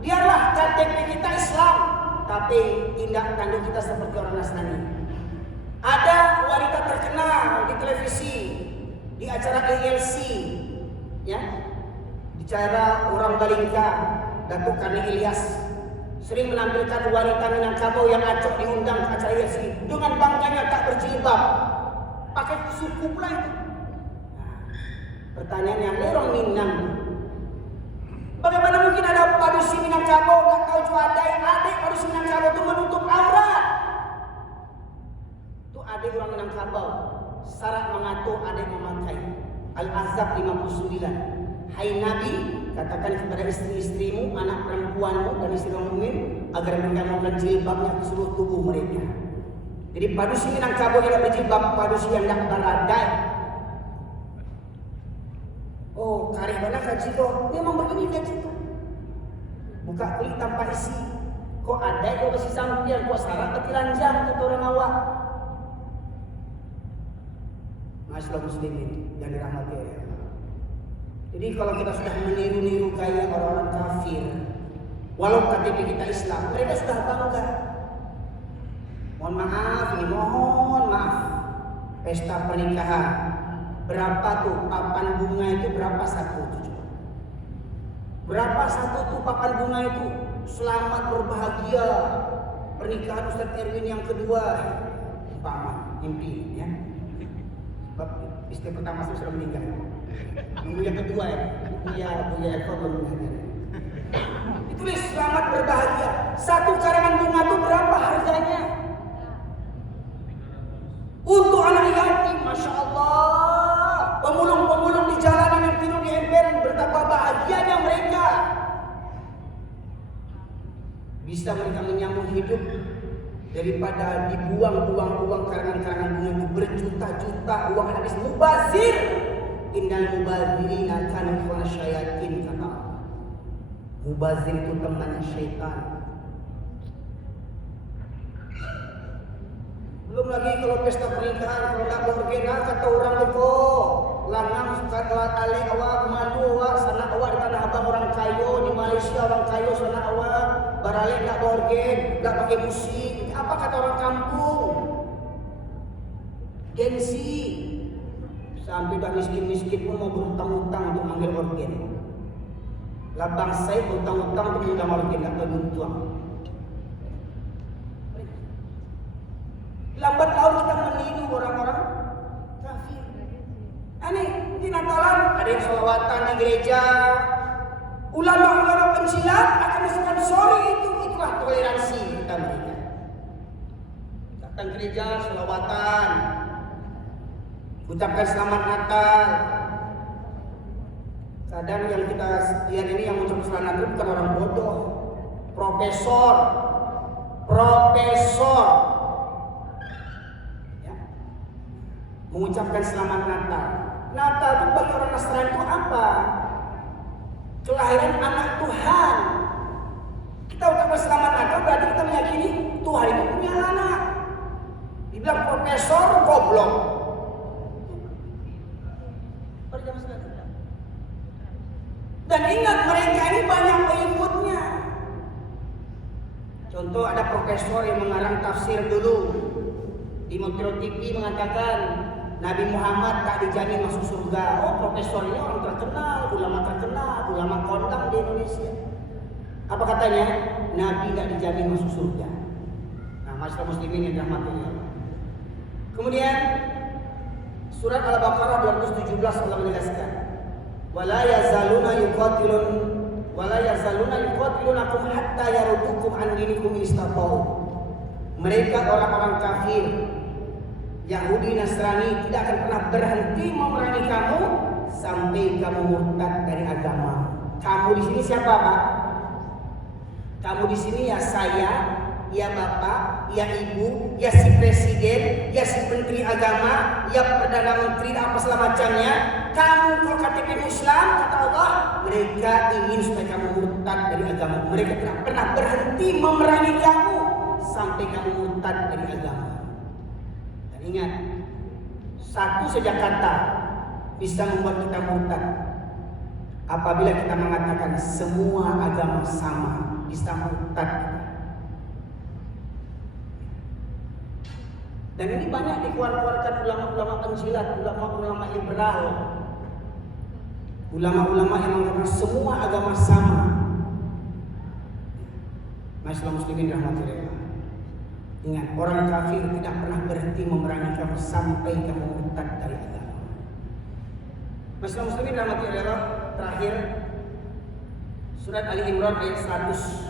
Biarlah KTP kita Islam, tapi tindak tanduk kita seperti orang Nasrani. Ada wanita terkenal di televisi, di acara ALC, ya, bicara orang Balingka, Datuk Karni Ilyas, sering menampilkan wanita Minangkabau yang acok diundang ke acara ALC dengan bangganya tak berjilbab, pakai suku pula itu. Pertanyaannya, orang Minang, bagaimana mungkin ada padusi Minangkabau nggak tahu cuadai? Adik padusi Minangkabau itu menutup aurat. Itu adik orang Minangkabau. Syarat mengatur adik memakai Al-Ahzab 59. Hai Nabi, katakan kepada istri-istrimu, anak perempuanmu dan istri mukmin agar mereka mengangkat jilbabnya ke seluruh tubuh mereka. Jadi padusi Minangkabau yang berjilbab, padusi yang tidak beradai. Oh, karih mana kaji kok? Memang begini kaji kok. Buka kulit tanpa isi. Kok ada kok kasih sampian, kok sarap ketiranjang kata orang awak. Masalah muslimin yang dirahmati oleh Allah. Jadi kalau kita sudah meniru-niru gaya orang-orang kafir, walau KTP kita Islam, mereka sudah bangga. Mohon maaf, pesta pernikahan berapa tuh papan bunga itu, berapa satu tuh? Berapa satu tuh papan bunga itu? Selamat berbahagia pernikahan Ustaz Erwin yang kedua, umpama mimpi ya. Istri pertama sudah meninggal. Nunggu yang kedua ya, Buya Eko belum meninggal. Ditulis selamat berbahagia. Satu karangan bunga itu berapa harganya? Untuk anak yatim, masya Allah. Pemulung-pemulung di jalanan yang tidur di emperan, betapa bahagianya mereka. Bisa mereka menyambung hidup daripada dibuang-buang uang karangan-karangan bunga itu berjuta-juta uang habis. Mubazir, innal mubazirina kanu ikhwana syayatin, kata Allah. Mubazir itu temannya syaitan. Belum lagi kalau pesta pernikahan, kalau nak bergena kata orang itu lanang kata ale awak madu awak sana awak di tanah abang orang kayo, di Malaysia orang kayo sana awak barale nak bergen, nak pakai musik. Apa kata orang kampung? Gengsi. Sampai dah miskin-miskin pun mau berutang-utang untuk manggil organ. Labang saya berutang-utang untuk mengundang organ, tak beruntung. Lambat laun kita meniru orang-orang kafir. Aneh, di Natalan ada yang sholawatan di gereja. Ulama-ulama pensilat akan disebut sorry, itulah toleransi kita mereka. Datang gereja, sholawatan, ucapkan selamat Natal. Kadang yang kita lihat ini yang mengucapkan selamat Natal bukan orang bodoh, profesor. Mengucapkan selamat Natal. Natal itu bagi orang Nasrani itu apa? Kelahiran anak Tuhan. Kita ucapkan selamat Natal berarti kita meyakini Tuhan itu punya anak. Dibilang profesor goblok. Dan ingat mereka ini banyak pengikutnya. Contoh ada profesor yang mengarang tafsir dulu di Metro TV mengatakan Nabi Muhammad tak dijamin masuk surga. Oh, profesor ini orang terkenal, ulama kondang di Indonesia. Apa katanya? Nabi tak dijamin masuk surga. Nah, masyarakat muslimin yang dirahmati Allah. Kemudian surat Al-Baqarah 217 Allah menegaskan, wala yazaluna yuqatilunakum hatta yaruddukum an dinikum istata'u. Mereka orang-orang kafir Yahudi Nasrani tidak akan pernah berhenti memerangi kamu sampai kamu murtad dari agama. Kamu di sini siapa, Pak? Kamu di sini ya saya, ya Bapak, ya Ibu, ya si Presiden, ya si Menteri Agama, ya Perdana Menteri dan apa segala macamnya. Kamu kalau KTP Islam, kata Allah, mereka ingin supaya kamu murtad dari agama. Mereka tidak pernah berhenti memerangi kamu sampai kamu murtad dari agama. Dan ingat, satu saja kata bisa membuat kita murtad. Apabila kita mengatakan semua agama sama, bisa murtad. Dan ini banyak dikeluarkan ulama-ulama penjilat, ulama-ulama liberal, ulama-ulama yang mengatakan semua agama sama. Masyaallah muslimin rahmatullah. Ingat, orang kafir tidak pernah berhenti memerangi kamu sampai kamu murtad dari agama. Masyaallah muslimin rahmatullah. Terakhir, surat Ali Imran ayat 100.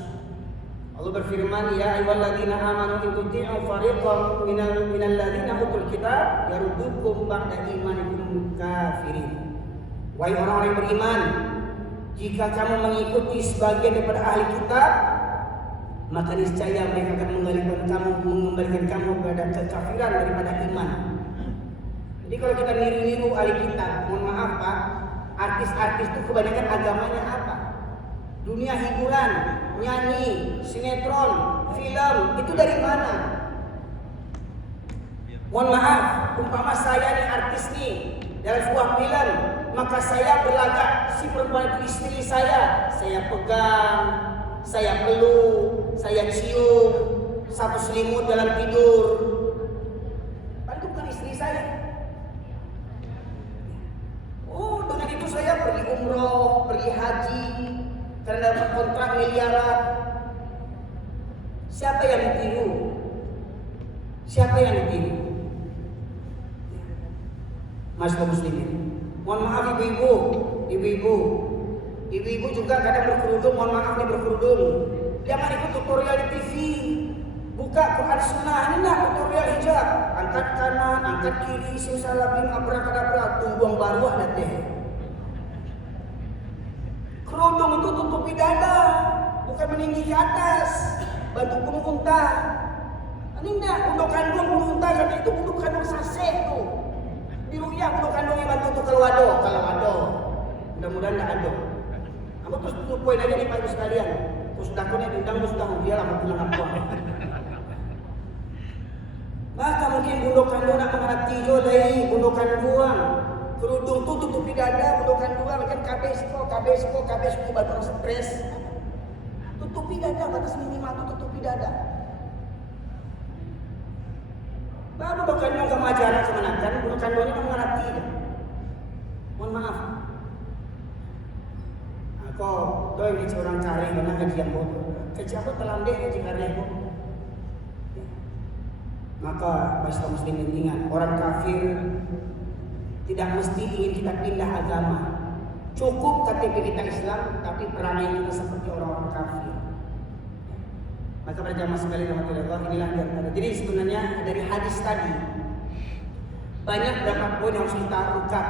Allah berfirman, ya ayyuhalladzina amanu in tuti'u fariqan minal ladzina utul kitab yaruddukum ba'da imanikum kafirin. Wahai orang-orang yang beriman, jika kamu mengikuti sebagian daripada ahli kitab, maka niscaya mereka akan mengembalikan kamu kepada kekafiran daripada iman. Jadi kalau kita niru-niru ahli kitab, mohon maaf Pak, artis-artis itu kebanyakan agamanya apa? Dunia hiburan, nyanyi, sinetron, film, itu dari mana? Mohon maaf, umpama saya nih artis nih dalam sebuah film, maka saya berlagak si perempuan itu istri saya pegang, saya peluk, saya cium, satu selimut dalam tidur. Padahal itu bukan istri saya. Oh, dengan itu saya pergi umroh, pergi haji, karena dapat kontrak miliaran. Siapa yang ditiru? Siapa yang ditiru? Masyaallah muslimin. Mohon maaf ibu-ibu juga kadang berkerudung. Mohon maaf nih berkerudung. Jangan ikut tutorial di TV. Buka Quran Sunnah, ini nah tutorial hijab. Angkat kanan, angkat kiri, simsalabim, abrakadabra, tungguang baru ada teh. Kerudung itu tutupi dada, bukan meninggi ke atas. Bantu bunuh unta. Ini enggak, untuk kandung bunuh unta, karena itu untuk kandung sase itu. Di ruya untuk kandungnya bantu tuh kalau ada. Mudah-mudahan enggak ada. Kamu terus poin aja nih Pak Ibu sekalian. Terus dakunnya diundang terus tahu dia lah mau pulang apa. Maka mungkin bunduk kandung nak mengerti jo dari bunduk kandung. Kerudung tu tutupi dada, bundukan dua, kan kabesko batu stres. Tutupi dada, batas minimal tu tutupi dada. Baru bukan yang kamu ajaran sebenarnya, bundukan duanya kamu ngerti. Mohon maaf. Aku doa ini seorang cari mana kajian bodoh. Kajian aku terlambat kaji karya aku. Maka masyarakat muslimin ingat, orang kafir tidak mesti ingin kita pindah agama. Cukup KTP kita Islam, tapi perangai kita seperti orang-orang kafir. Maka para jamaah sekalian rahmatullah, inilah yang ada. Jadi sebenarnya dari hadis tadi banyak beberapa poin yang harus kita ungkap.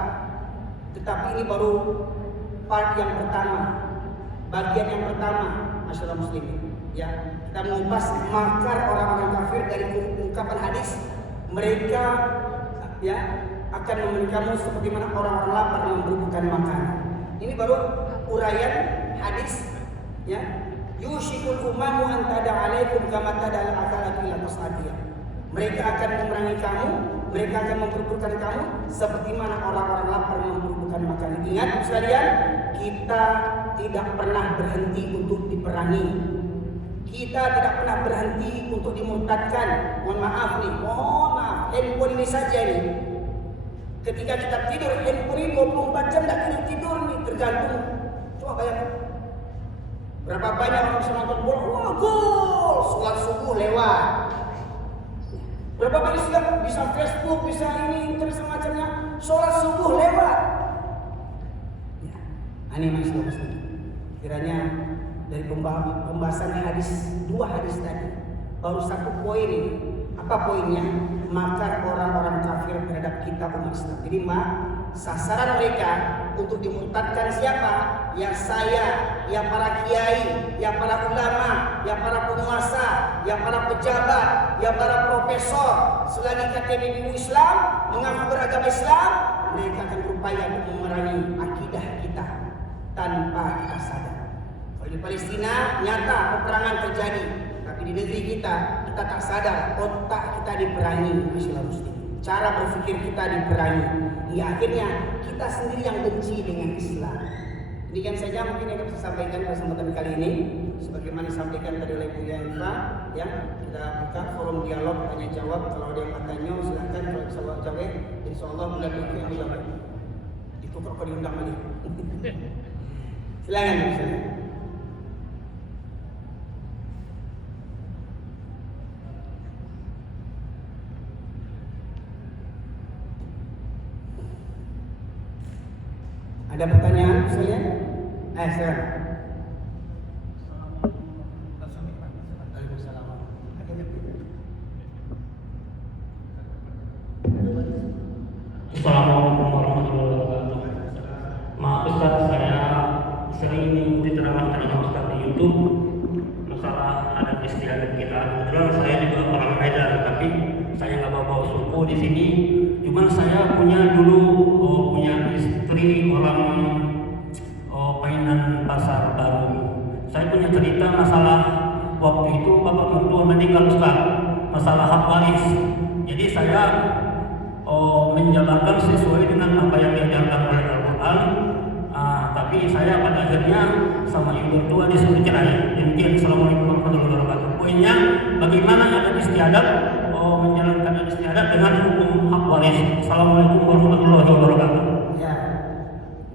Tetapi ini baru part yang pertama, bagian yang pertama, masyaallah muslimin. Ya, kita mengupas makar orang-orang kafir dari ungkapan hadis. Mereka ya akan memberi kamu seperti mana orang-orang lapar membutuhkan makanan. Ini baru uraian hadis ya. Yushikul umamu an tada'alaikum kama tada'al akalatu ila tas'adiyah. Mereka akan memerangi kamu, mereka akan memperburukan kamu seperti mana orang-orang lapar memperburukan makanan. Ingat sekalian, kita tidak pernah berhenti untuk diperangi. Kita tidak pernah berhenti untuk dimurtadkan. Mohon maaf, handphone ini saja nih. Ketika kita tidur, handphone ini 24 jam tidak tidur nih, tergantung. Coba bayangkan. Berapa banyak orang bisa nonton bola? Wah, gol! Sholat subuh lewat. Berapa banyak bisa Facebook, bisa ini, internet semacamnya. Sholat subuh lewat. Ya, ini masih kiranya dari pembahasan dua hadis tadi, baru satu poin ini. Apa poinnya? Makar orang-orang kafir terhadap kita umat Islam. Jadi sasaran mereka untuk dimurtadkan siapa? Ya saya, ya para kiai, ya para ulama, ya para penguasa, ya para pejabat, ya para profesor. Selagi KTP Islam mengaku beragama Islam, mereka akan berupaya untuk memerangi akidah kita tanpa kita sadar. Kalau di Palestina nyata peperangan terjadi, tapi di negeri kita tak sadar, otak kita diperangi, Muslim. Cara berpikir kita diperangi. Hingga akhirnya kita sendiri yang benci dengan Islam. Demikian saja mungkin yang bisa sampaikan pada kesempatan kali ini. Sebagaimana disampaikan tadi oleh Bu Yanfa, ya, kita buka forum dialog tanya jawab. Kalau ada yang bertanya silakan, kalau bisa jawab. Insyaallah bulan ini yang dijawab. Itu kok diundang lagi. Silakan. Ada pertanyaan sekalian? Silakan. Assalamualaikum warahmatullahi wabarakatuh. Maaf Ustaz, saya sering mengikuti ceramah-ceramah Ustaz di YouTube masalah adat istiadat kita. Kebetulan saya juga orang Medan, tapi saya nggak bawa suku di sini. Cuma saya punya istri orang Painan Pasar Baru. Saya punya cerita masalah waktu itu bapak mertua meninggal Ustaz, masalah hak waris. Jadi saya menjalankan sesuai dengan apa yang diajarkan oleh Al-Quran, tapi saya pada akhirnya sama ibu mertua disuruh cerai. Demikian. Assalamualaikum warahmatullahi wabarakatuh. Poinnya bagaimana adat istiadat, menjalankan adat istiadat dengan hukum hak waris. Assalamualaikum warahmatullahi wabarakatuh. Ya,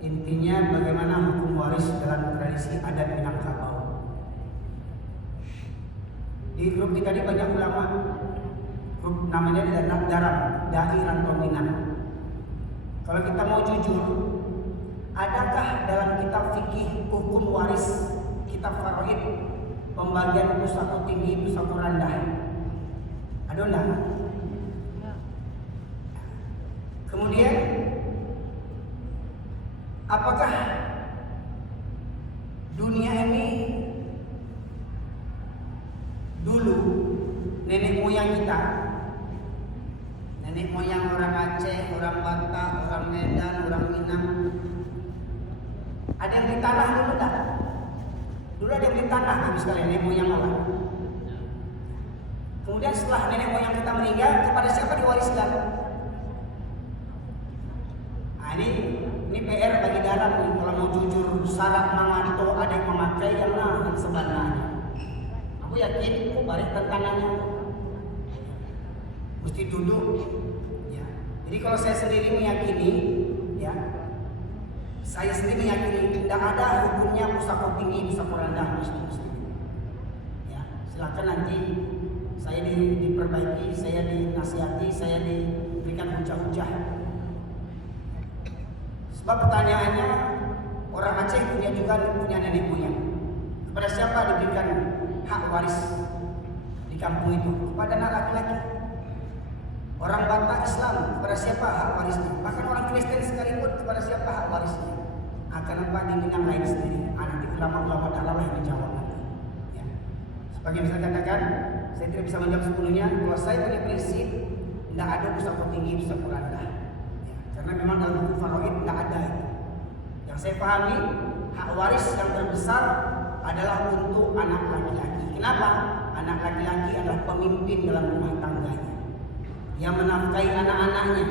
intinya bagaimana hukum waris dalam tradisi adat Minangkabau. Di grup kita ini banyak ulama. Grup namanya Daram, Dai Rantau Minang. Kalau kita mau jujur, adakah dalam kitab fikih hukum waris, kitab faraid, pembagian pusaka tinggi, pusaka rendah? Ada enggak? Kemudian apakah dunia ini dulu nenek moyang kita, nenek moyang orang Aceh, orang Batak, orang Medan, orang Minang, ada yang di tanah dulu tak? Dulu ada yang di tanah habis kalian nenek moyang orang. Kemudian setelah nenek moyang kita meninggal, kepada siapa diwariskan? Nah, ini PR bagi dalam nih. Kalau mau jujur, syarat mangato ada yang memakai yang sebenarnya. Aku yakin balik tantangannya mesti duduk, ya. Jadi kalau saya sendiri meyakini, ya, saya sendiri meyakini tidak ada hukumnya pusaka tinggi, pusaka rendah, mesti. Ya, silakan nanti saya diperbaiki, saya dinasihati, saya diberikan hujah-hujah. Sebab pertanyaannya, orang Aceh punya nenek moyang. Kepada siapa diberikan hak waris di kampung itu? Kepada anak laki-laki. Orang Batak Islam, kepada siapa hak warisnya? Bahkan orang Kristen sekalipun, kepada siapa hak warisnya? Kenapa di Minang lain sendiri? Nanti ulama-ulama dalam yang menjawab nanti. Ya. Sebagai misalnya katakan, saya tidak bisa menjawab sepenuhnya. Kalau saya punya prinsip, tidak ada pusaka tinggi, pusaka rendah. Ya. Karena memang dalam hukum faraid tidak ada itu. Yang saya pahami, hak waris yang terbesar adalah untuk anak laki-laki. Kenapa? Anak laki-laki adalah pemimpin dalam rumah tangganya, yang menafkahi anak-anaknya.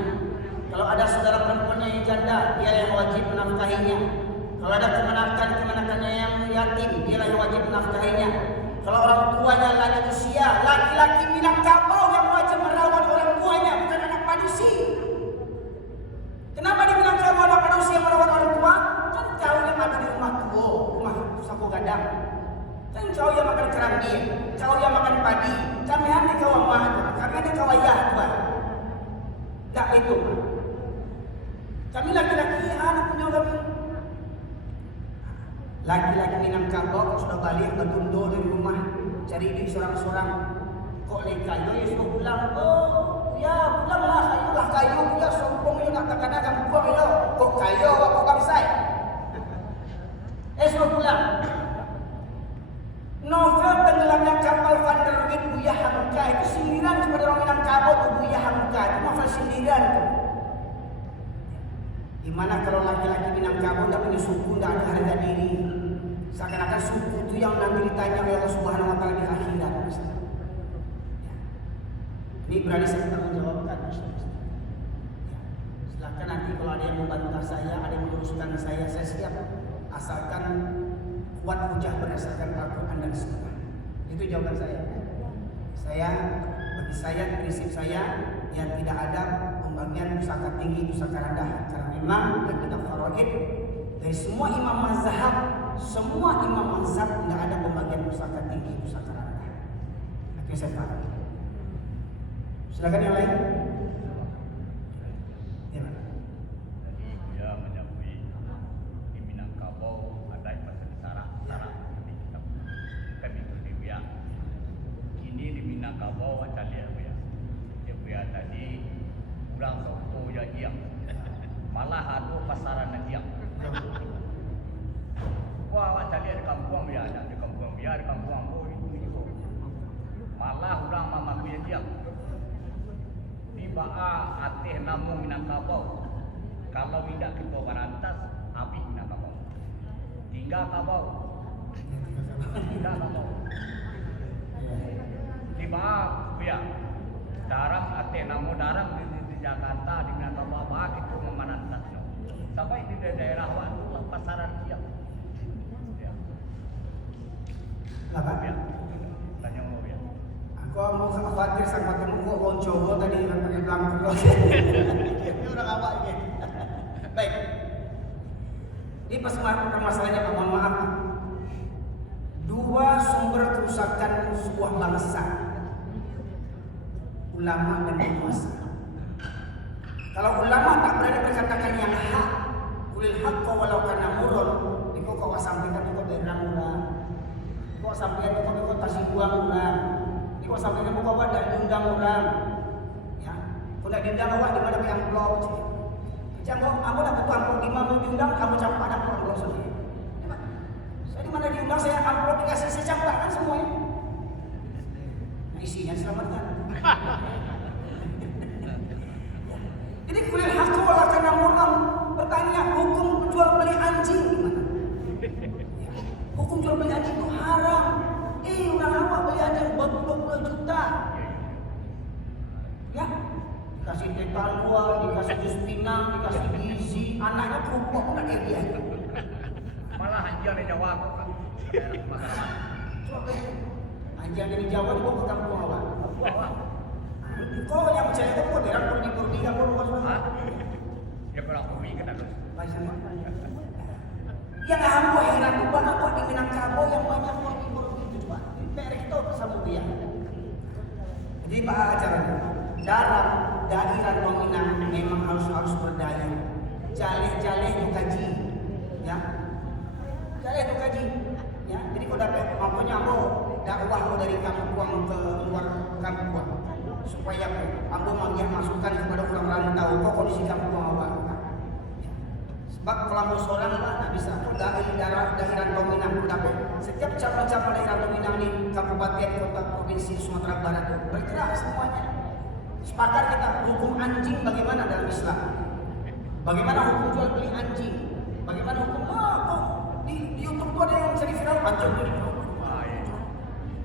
Kalau ada saudara perempuannya yang janda, dia yang wajib menafkahinya. Kalau ada kemenakannya yang yatim, dia yang wajib menafkahinya. Kalau orang tuanya lagi usia, laki-laki Minangkabau yang wajib merawat orang tuanya, bukan anak manusia. laki-laki anak punya kami. Laki-laki Minangkabau kalau sudah balik bertunduk dari rumah cari duit seorang-seorang. Kok kayu ya suruh pulang. Oh ya pulanglah kayu ya sombong ya katakan akan buang ya. Kok kayu kok bangsai. Suruh pulang. Novel tenggelamnya kapal Van der Wijk Buya Hamka itu sindiran kepada orang Minangkabau tuh Buya Hamka itu novel sindiran tuh. Gimana kalau laki-laki Minangkabau tidak punya suku, tidak ada harga diri, seakan-akan suku itu yang nanti ditanya oleh Allah Subhanahu Wa Taala di akhirat. Ini berani saya menjawabkan. Silakan nanti kalau ada yang membantah saya, ada yang meluruskan saya siap. Asalkan kuat hujah berdasarkan Al-Quran dan Sunnah. Itu jawaban saya. Bagi saya prinsip saya yang tidak ada pembagian pusaka tinggi, pusaka rendah. Karena memang kita faraid dari semua imam mazhab tidak ada pembagian pusaka tinggi, pusaka rendah. Oke, saya paham. Silakan yang lain. Minangkabau macam dia punya. Dia punya tadi kurang soko ya dia. Malah ada pasaran dia. Wah macam dia di kampung dia ada, di kampung dia, di kampung ambo itu. Malah orang mama punya dia. Tiba ateh namu Minangkabau. Kalau tidak kita berantas, habis Minangkabau. Tinggal Kabau. Tiba ya darang ate namo darang di Jakarta di Minangkabau itu memanantasnya sampai di daerah waktu pasaran siap ya Apa? Ya tanya mau ya Aku mau khawatir sama ketemu kok orang Jawa tadi kan pakai belangko. Ini orang awak ini. Baik. Ini permasalahannya mohon maaf. Dua sumber kerusakan sebuah bangsa, ulama dan penguasa. Kalau ulama tak berani berkatakan yang hak, kulil haqqa walau kana murun, itu kau sampaikan itu dari murah. Kau sampaikan itu kau kasih buang murah. Kau sampaikan kau awak dan undang murah. Ya, kau nak diundang awak di mana yang blok. Jangan kamu dapat amplop di mana diundang, kamu campak dapat amplop sendiri. Saya di mana diundang saya amplop dikasih saya campak kan semuanya. Isinya selamatkan. Jadi kulil haqqu wala kana murran. Bertanya hukum jual beli anjing gimana? Hukum jual beli anjing itu haram. Orang awak beli anjing 20 juta. Ya, dikasih tetanua, dikasih jus pinang, dikasih gizi, anaknya kerupuk enggak kayak dia. malah anjing di Jawa kok kan Anjing dari Jawa dibawa ke kampung awak. Kau yang percaya itu kok daerah kurni kamu rumah semua. ya kurang bumi kan ada Yang hamba heran itu banyak kok di Minangkabau yang banyak kurni itu coba. Merek itu sama dia. Jadi Pak acaranya dalam daerah Minang memang harus berdaya. Jaleh itu kaji, ya. Jaleh itu kaji, ya. Jadi kau dapat mampunya dakwah dari kampung ke luar kampung supaya ambo manggil masukan kepada orang rantau kok kondisi kampung awak. Sebab kalau seorang tak bisa daerah Minang dapat setiap cabang-cabang daerah Minang di kabupaten kota provinsi Sumatera Barat itu bergerak semuanya. Sepakat kita hukum anjing bagaimana dalam Islam? Bagaimana hukum jual beli anjing? Bagaimana hukum di YouTube itu ada yang jadi viral anjing ini.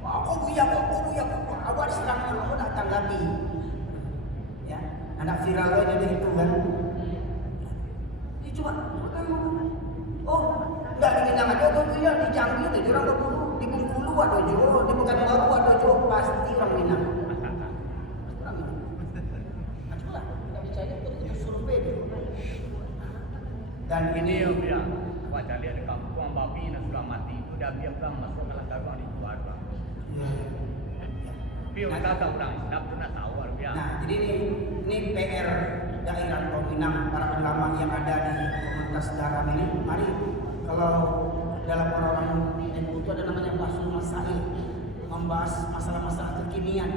Kok buya awak diserang kamu nak tanggapi. Ya, anak viral lo jadi itu kan. Ini cuma enggak di Minang aja tuh ya di Jambi itu orang berburu, di Bengkulu ada juga, di Pekanbaru ada juga pasti orang Minang. Dan ini ya wajah dia di kampung babi yang sudah mati itu dia biarkan masuk ke dalam di luar bang. Tapi kita tahu orang, tidak pernah tahu ya. Nah, jadi ini PR daerah Minang, para ulama yang ada di komunitas Daram ini, mari kalau dalam orang-orang NU itu ada namanya Basul Masail, membahas masalah-masalah kekinian,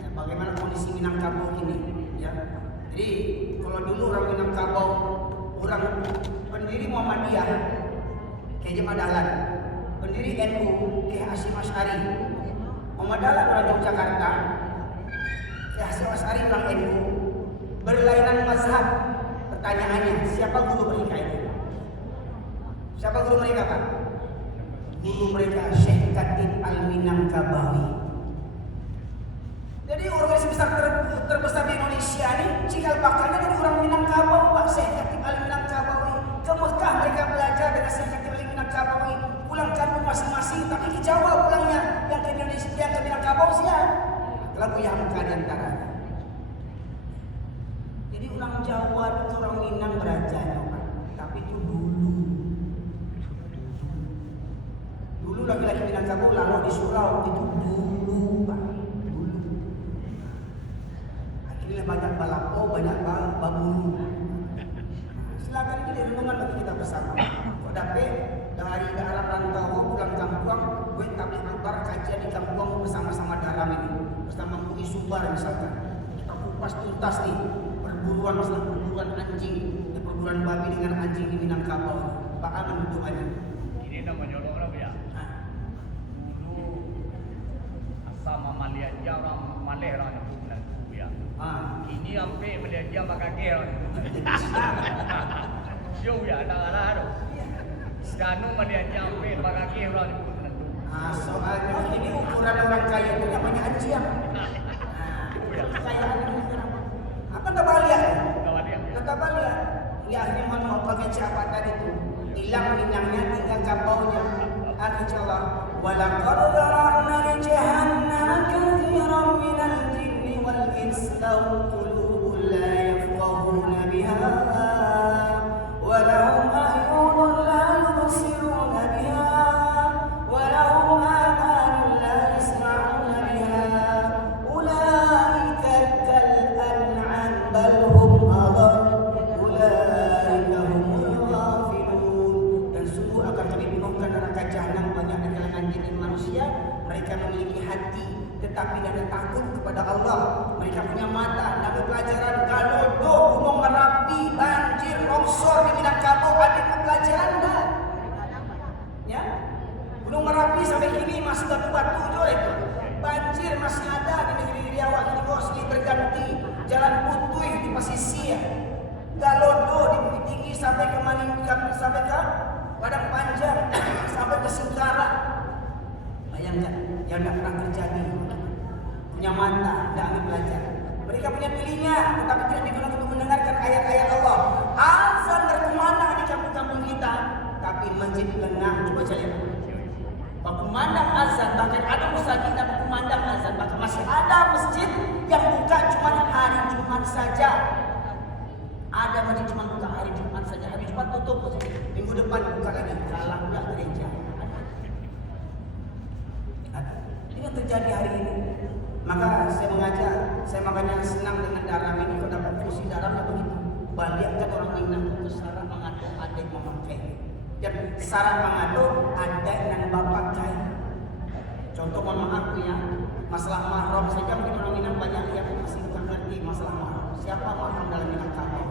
ya, bagaimana kondisi Minangkabau ini, ya. Jadi kalau dulu orang Minangkabau, orang pendiri Muhammadiyah, Kiai Dahlan, pendiri NU, Kiai Hasyim Asy'ari, Muhammad Dahlan orang Yogyakarta, Kiai Hasyim Asy'ari orang NU, berlainan mazhab. Pertanyaannya, siapa guru mereka itu? Siapa guru mereka, Pak? Guru mereka Syekh Khatib Al-Minangkabawi. Jadi organisasi besar terbesar di Indonesia ini cikal bakalnya dari orang Minangkabau, Pak. Syekh Khatib Al-Minangkabawi. Ke Mekah mereka belajar dengan Syekh Khatib Al-Minangkabawi. Pulang kampung masing-masing, tapi ke Jawa pulangnya. Yang ke Indonesia, yang ke Minangkabau siapa? Lagu yang Hamka di antaranya. Jadi orang Jawa itu orang Minang berajanya, Pak. Tapi itu dulu laki-laki Minangkabau lalu di surau itu dulu, Pak. Dulu. Akhirnya banyak balapo, banyak babulu. Silakan ini renungan bagi kita bersama. Kok dapet dari daerah rantau pulang kampung, gue tabligh akbar kajian di kampung bersama-sama Daram ini, bersama Bui Subar misalkan. Kita kupas tuntas nih perburuan masalah perburuan anjing, perburuan babi dengan anjing di Minangkabau. Pak Aman doanya. Ini namanya orang ya. Dulu asal mamalia dia orang Malay orang itu menantu ya. Ini sampai melihat dia pakai kira. Yo ya, ada tu. Sekarang melihat dia sampai pakai kira orang itu menantu. Soalnya ini ukuran orang kaya itu namanya anjing. Kekayaan itu apa tabaliah? Tabaliah. Ya akhirnya mau pakai siapa tadi itu? Hilang minangnya, tinggal kabaunya. Akhirnya walaqad zara'na li jahannama katsiran minal jinni wal insi lahum qulubun la yafqahuna biha wa lahum a'yunun la yubsiruna biha wa lahum adhanun la yasma'una biha ulaika kal an'am bal hum adall ulaika humul ghafilun. Dan sungguh akan kami penuhkan neraka jahanam banyak dari kalangan jin dan manusia. Mereka memiliki hati tetapi tidak takut kepada Allah. Mereka punya mata, dapat pelajaran Galodo, Gunung Merapi, banjir, longsor di Minangkabau, ada pelajaran enggak? Ya, Gunung Merapi sampai kini masih batu-batu juga itu. Banjir masih ada di negeri Riau, ini kok silih berganti. Jalan Putuih di pesisir, Galodo di Bukit Tinggi sampai ke Maningkap, sampai ke Padang Panjang, sampai ke Singkara. Bayangkan, yang tidak pernah terjadi. Punya mata, tidak ambil pelajaran. Mereka punya telinga, tetapi tidak digunakan untuk mendengarkan ayat-ayat Allah. Azan berkumandang di kampung-kampung kita, tapi masjid lengah. Coba saya lihat. Berkumandang azan, bahkan ada musajid yang berkumandang azan, bahkan masih ada masjid yang buka cuma hari Jumat saja. Ada masjid cuma buka hari Jumat saja, hari Jumat tutup. Minggu depan buka lagi, kalah pula gereja. Ini yang terjadi hari ini. Maka saya mengajar, saya makanya senang dengan Daram ini. Kalau dapat fungsi Daramnya begitu. Balikan orang Minang itu syarat mengatur adik memakai. Dan syarat mengatur adik dan bapak kaya. Contoh mohon maaf ya, masalah mahram saja mungkin orang Minang banyak yang masih bukan ngerti masalah mahram. Siapa mahram dalam Minangkabau?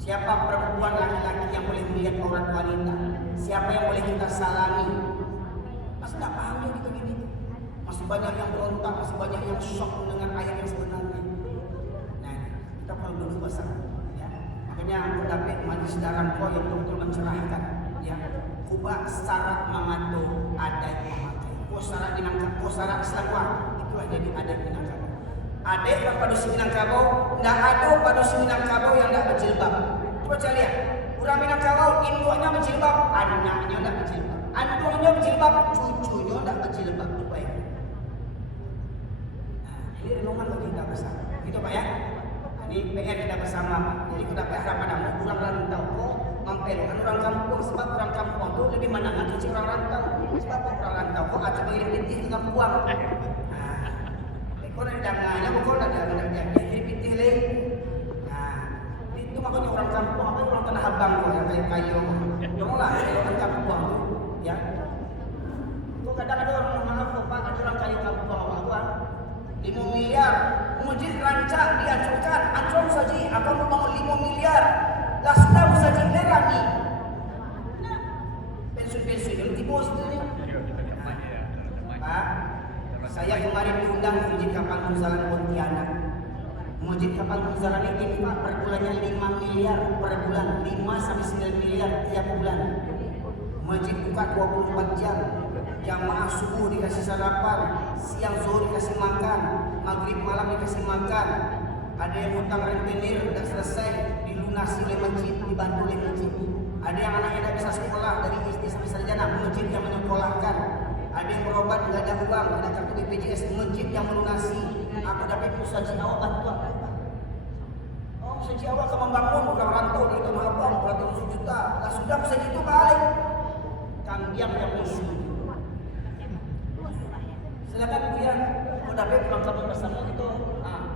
Siapa perempuan laki-laki yang boleh melihat aurat wanita? Siapa yang boleh kita salami? Masih tak paham gitu gini. Masih banyak yang berontak, masih banyak yang shock dengan ayat yang sebenarnya. Nah, kita perlu dulu besar, ya. Makanya aku dapat majlis Daram yang betul-betul mencerahkan, ya. Kubah syarat mengatur adat memakai. Syarat Minangkabau, syarat Islam itulah jadi adat Minangkabau. Adik yang pada Minangkabau, tidak ada pada Minangkabau yang tidak berjilbab. Coba saya lihat, orang Minangkabau induknya berjilbab, anaknya tidak berjilbab, andungnya berjilbab, cucunya tidak berjilbab. Coba ya. Ini renungan bagi kita bersama, gitu Pak ya. Ini PR kita bersama Pak. Jadi kita PR padamu, orang rantau kok mempelukan orang kampung, sebab orang kampung itu lebih menangan kecil orang rantau. Sebab orang rantau kok ada bagi pitih dengan uang. Kau nak dengarnya, kau nak dengar dia pitih lagi. Nah, makanya orang kampung, apa orang tanah abang tuh yang kayak kayu. Dong lah, orang kampung tuh, ya. Tuh kadang ada orang maaf tuh Pak, ada orang kayu kampung apa? 5 miliar, masjid rancak dihancurkan, ancur saja, akan membangun 5 miliar. Lah sudah saja lagi. Pensiun yang tipu sebetulnya. Pak, saya kemarin diundang ke Masjid Kapal Munzalan Pontianak. Masjid Kapal Munzalan ini Pak per bulannya 5 miliar per bulan, 5 sampai 9 miliar tiap bulan. Masjid buka 24 jam. Jamaah subuh dikasih sarapan, siang zuhur dikasih makan, maghrib malam dikasih makan. Ada yang hutang rentenir sudah selesai dilunasi oleh masjid, dibantu oleh masjid. Ada yang anaknya tidak bisa sekolah dari SD sampai sarjana, masjid yang menyekolahkan. Ada yang berobat tidak ada uang, ada kartu BPJS, masjid yang melunasi. Aku dapat usaha awak bantu apa? Oh, usaha awak akan membangun orang rantau di Tanah Abang 400 juta. Lah sudah usaha itu balik. Kambiang yang isi. Silakan dia kalau dapat pulang kampung bersama itu,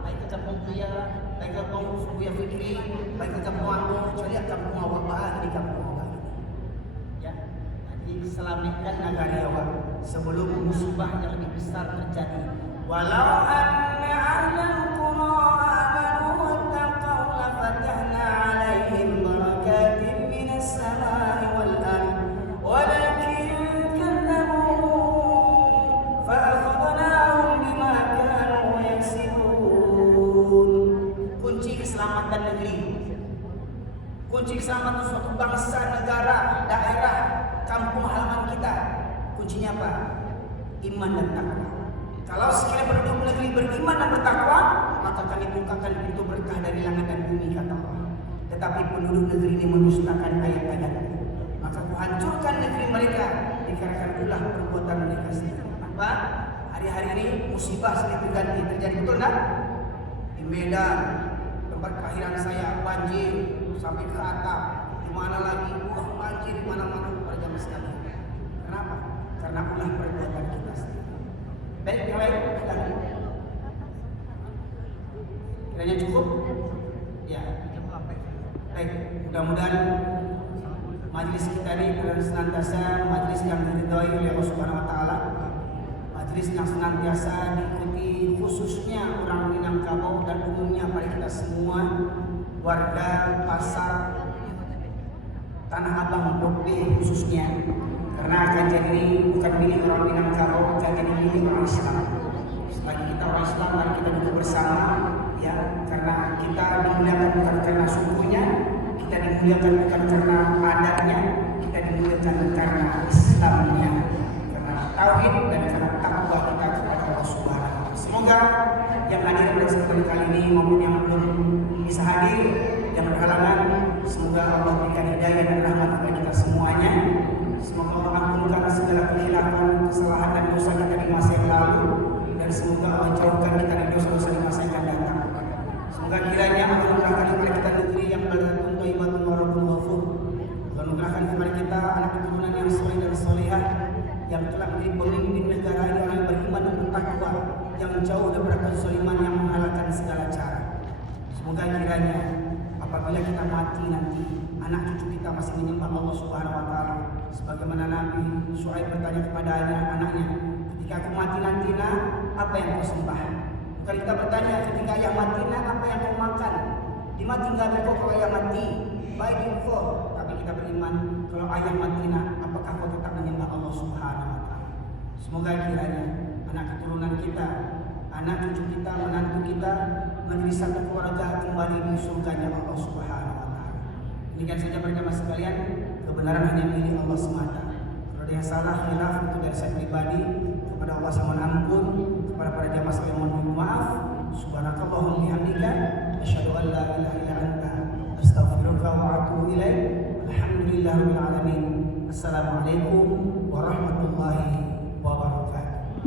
baik ke kampung dia, baik ke kampung Buya Fikri, baik ke kampung aku, cari kampung awak bahagia di kampung awak ini. Ya, jadi selamatkan negara awak sebelum musibah yang lebih besar terjadi. Walau anna ahlal qura amanu wattaqaw lafatahna 'alaihim barakatin minas samai wal ardh walakin kadzabu fa'akhadnahum bima kanu yaksibun. Kunci keselamatan negeri, kunci keselamatan suatu bangsa, negara, daerah, kampung halaman kita, kuncinya apa? Iman dan takwa. Kalau sekiranya penduduk negeri beriman dan bertakwa, maka kami bukakan pintu berkah dari langit dan bumi, kata Allah. Tetapi penduduk negeri ini mendustakan ayat-ayatku, maka kuhancurkan negeri mereka dikarenakan ulah perbuatan mereka sendiri. Apa? Hari-hari ini musibah silih berganti terjadi, betul tak? Di Medan, tempat kelahiran saya, banjir sampai ke atap. Di mana lagi? Banjir di mana-mana pada zaman sekalian. Kenapa? Karena ulah perbuatan kita sendiri. Baik, yang lain, silakan. Kiranya cukup? Ya. Baik, mudah-mudahan majlis kita ini senantiasa majlis yang diridhoi oleh Allah Subhanahu wa taala. Majlis yang senantiasa diikuti khususnya orang Minangkabau dan umumnya pada kita semua, warga pasar Tanah Abang Blok B khususnya. Karena kajian ini bukan milik orang Minangkabau, kajian ini milik orang Islam. Selagi kita orang Islam, mari kita duduk bersama, ya, karena kita dimuliakan bukan karena sukunya, kita dimuliakan bukan karena adatnya, kita dimuliakan karena Islamnya, karena tauhid dan karena takwa kita kepada Allah Subhanahu wa taala. Semoga yang hadir pada kesempatan kali ini maupun yang belum bisa hadir, yang berhalangan, semoga Allah berikan hidayah dan rahmat kepada kita semuanya. Semoga Allah ampunkan segala kekhilafan, kesalahan dan dosa kita di masa yang lalu, dan semoga Allah jauhkan kita dari dosa-dosa di masa yang akan datang. Semoga kiranya Allah menurunkan kepada kita negeri yang baldatun thayyibatun wa rabbun ghafur. Allah menurunkan kepada kita anak keturunan yang saleh dan salehah, yang telah menjadi pemimpin negara ini orang yang beriman dan bertakwa, yang jauh daripada kezaliman yang menghalalkan segala cara. Semoga kiranya apabila kita mati nanti, anak cucu kita masih menyembah Allah Subhanahu wa taala, sebagaimana Nabi Syuaib bertanya kepada anaknya, ketika aku mati nanti nak, apa yang kau sembah? Bukan kita bertanya ketika ayah mati nak, apa yang kau makan? Di mati enggak kau kalau ayah mati, baik kau. Tapi kita beriman, kalau ayah mati nak, apakah kau tetap menyembah Allah Subhanahu wa taala? Semoga kiranya anak keturunan kita, anak cucu kita, menantu kita menjadi satu keluarga kembali di surganya Allah Subhanahu wa taala. Demikian saja berjamaah sekalian, kebenaran hanya milik Allah semata. Kalau ada yang salah, khilaf itu dari saya pribadi, kepada Allah saya mohon ampun, kepada para jamaah sekalian mohon maaf. Subhanakallahumma bihamdika asyhadu an la ilaha illa anta astaghfiruka wa atubu ilaik. Alhamdulillahirabbil alamin. Assalamualaikum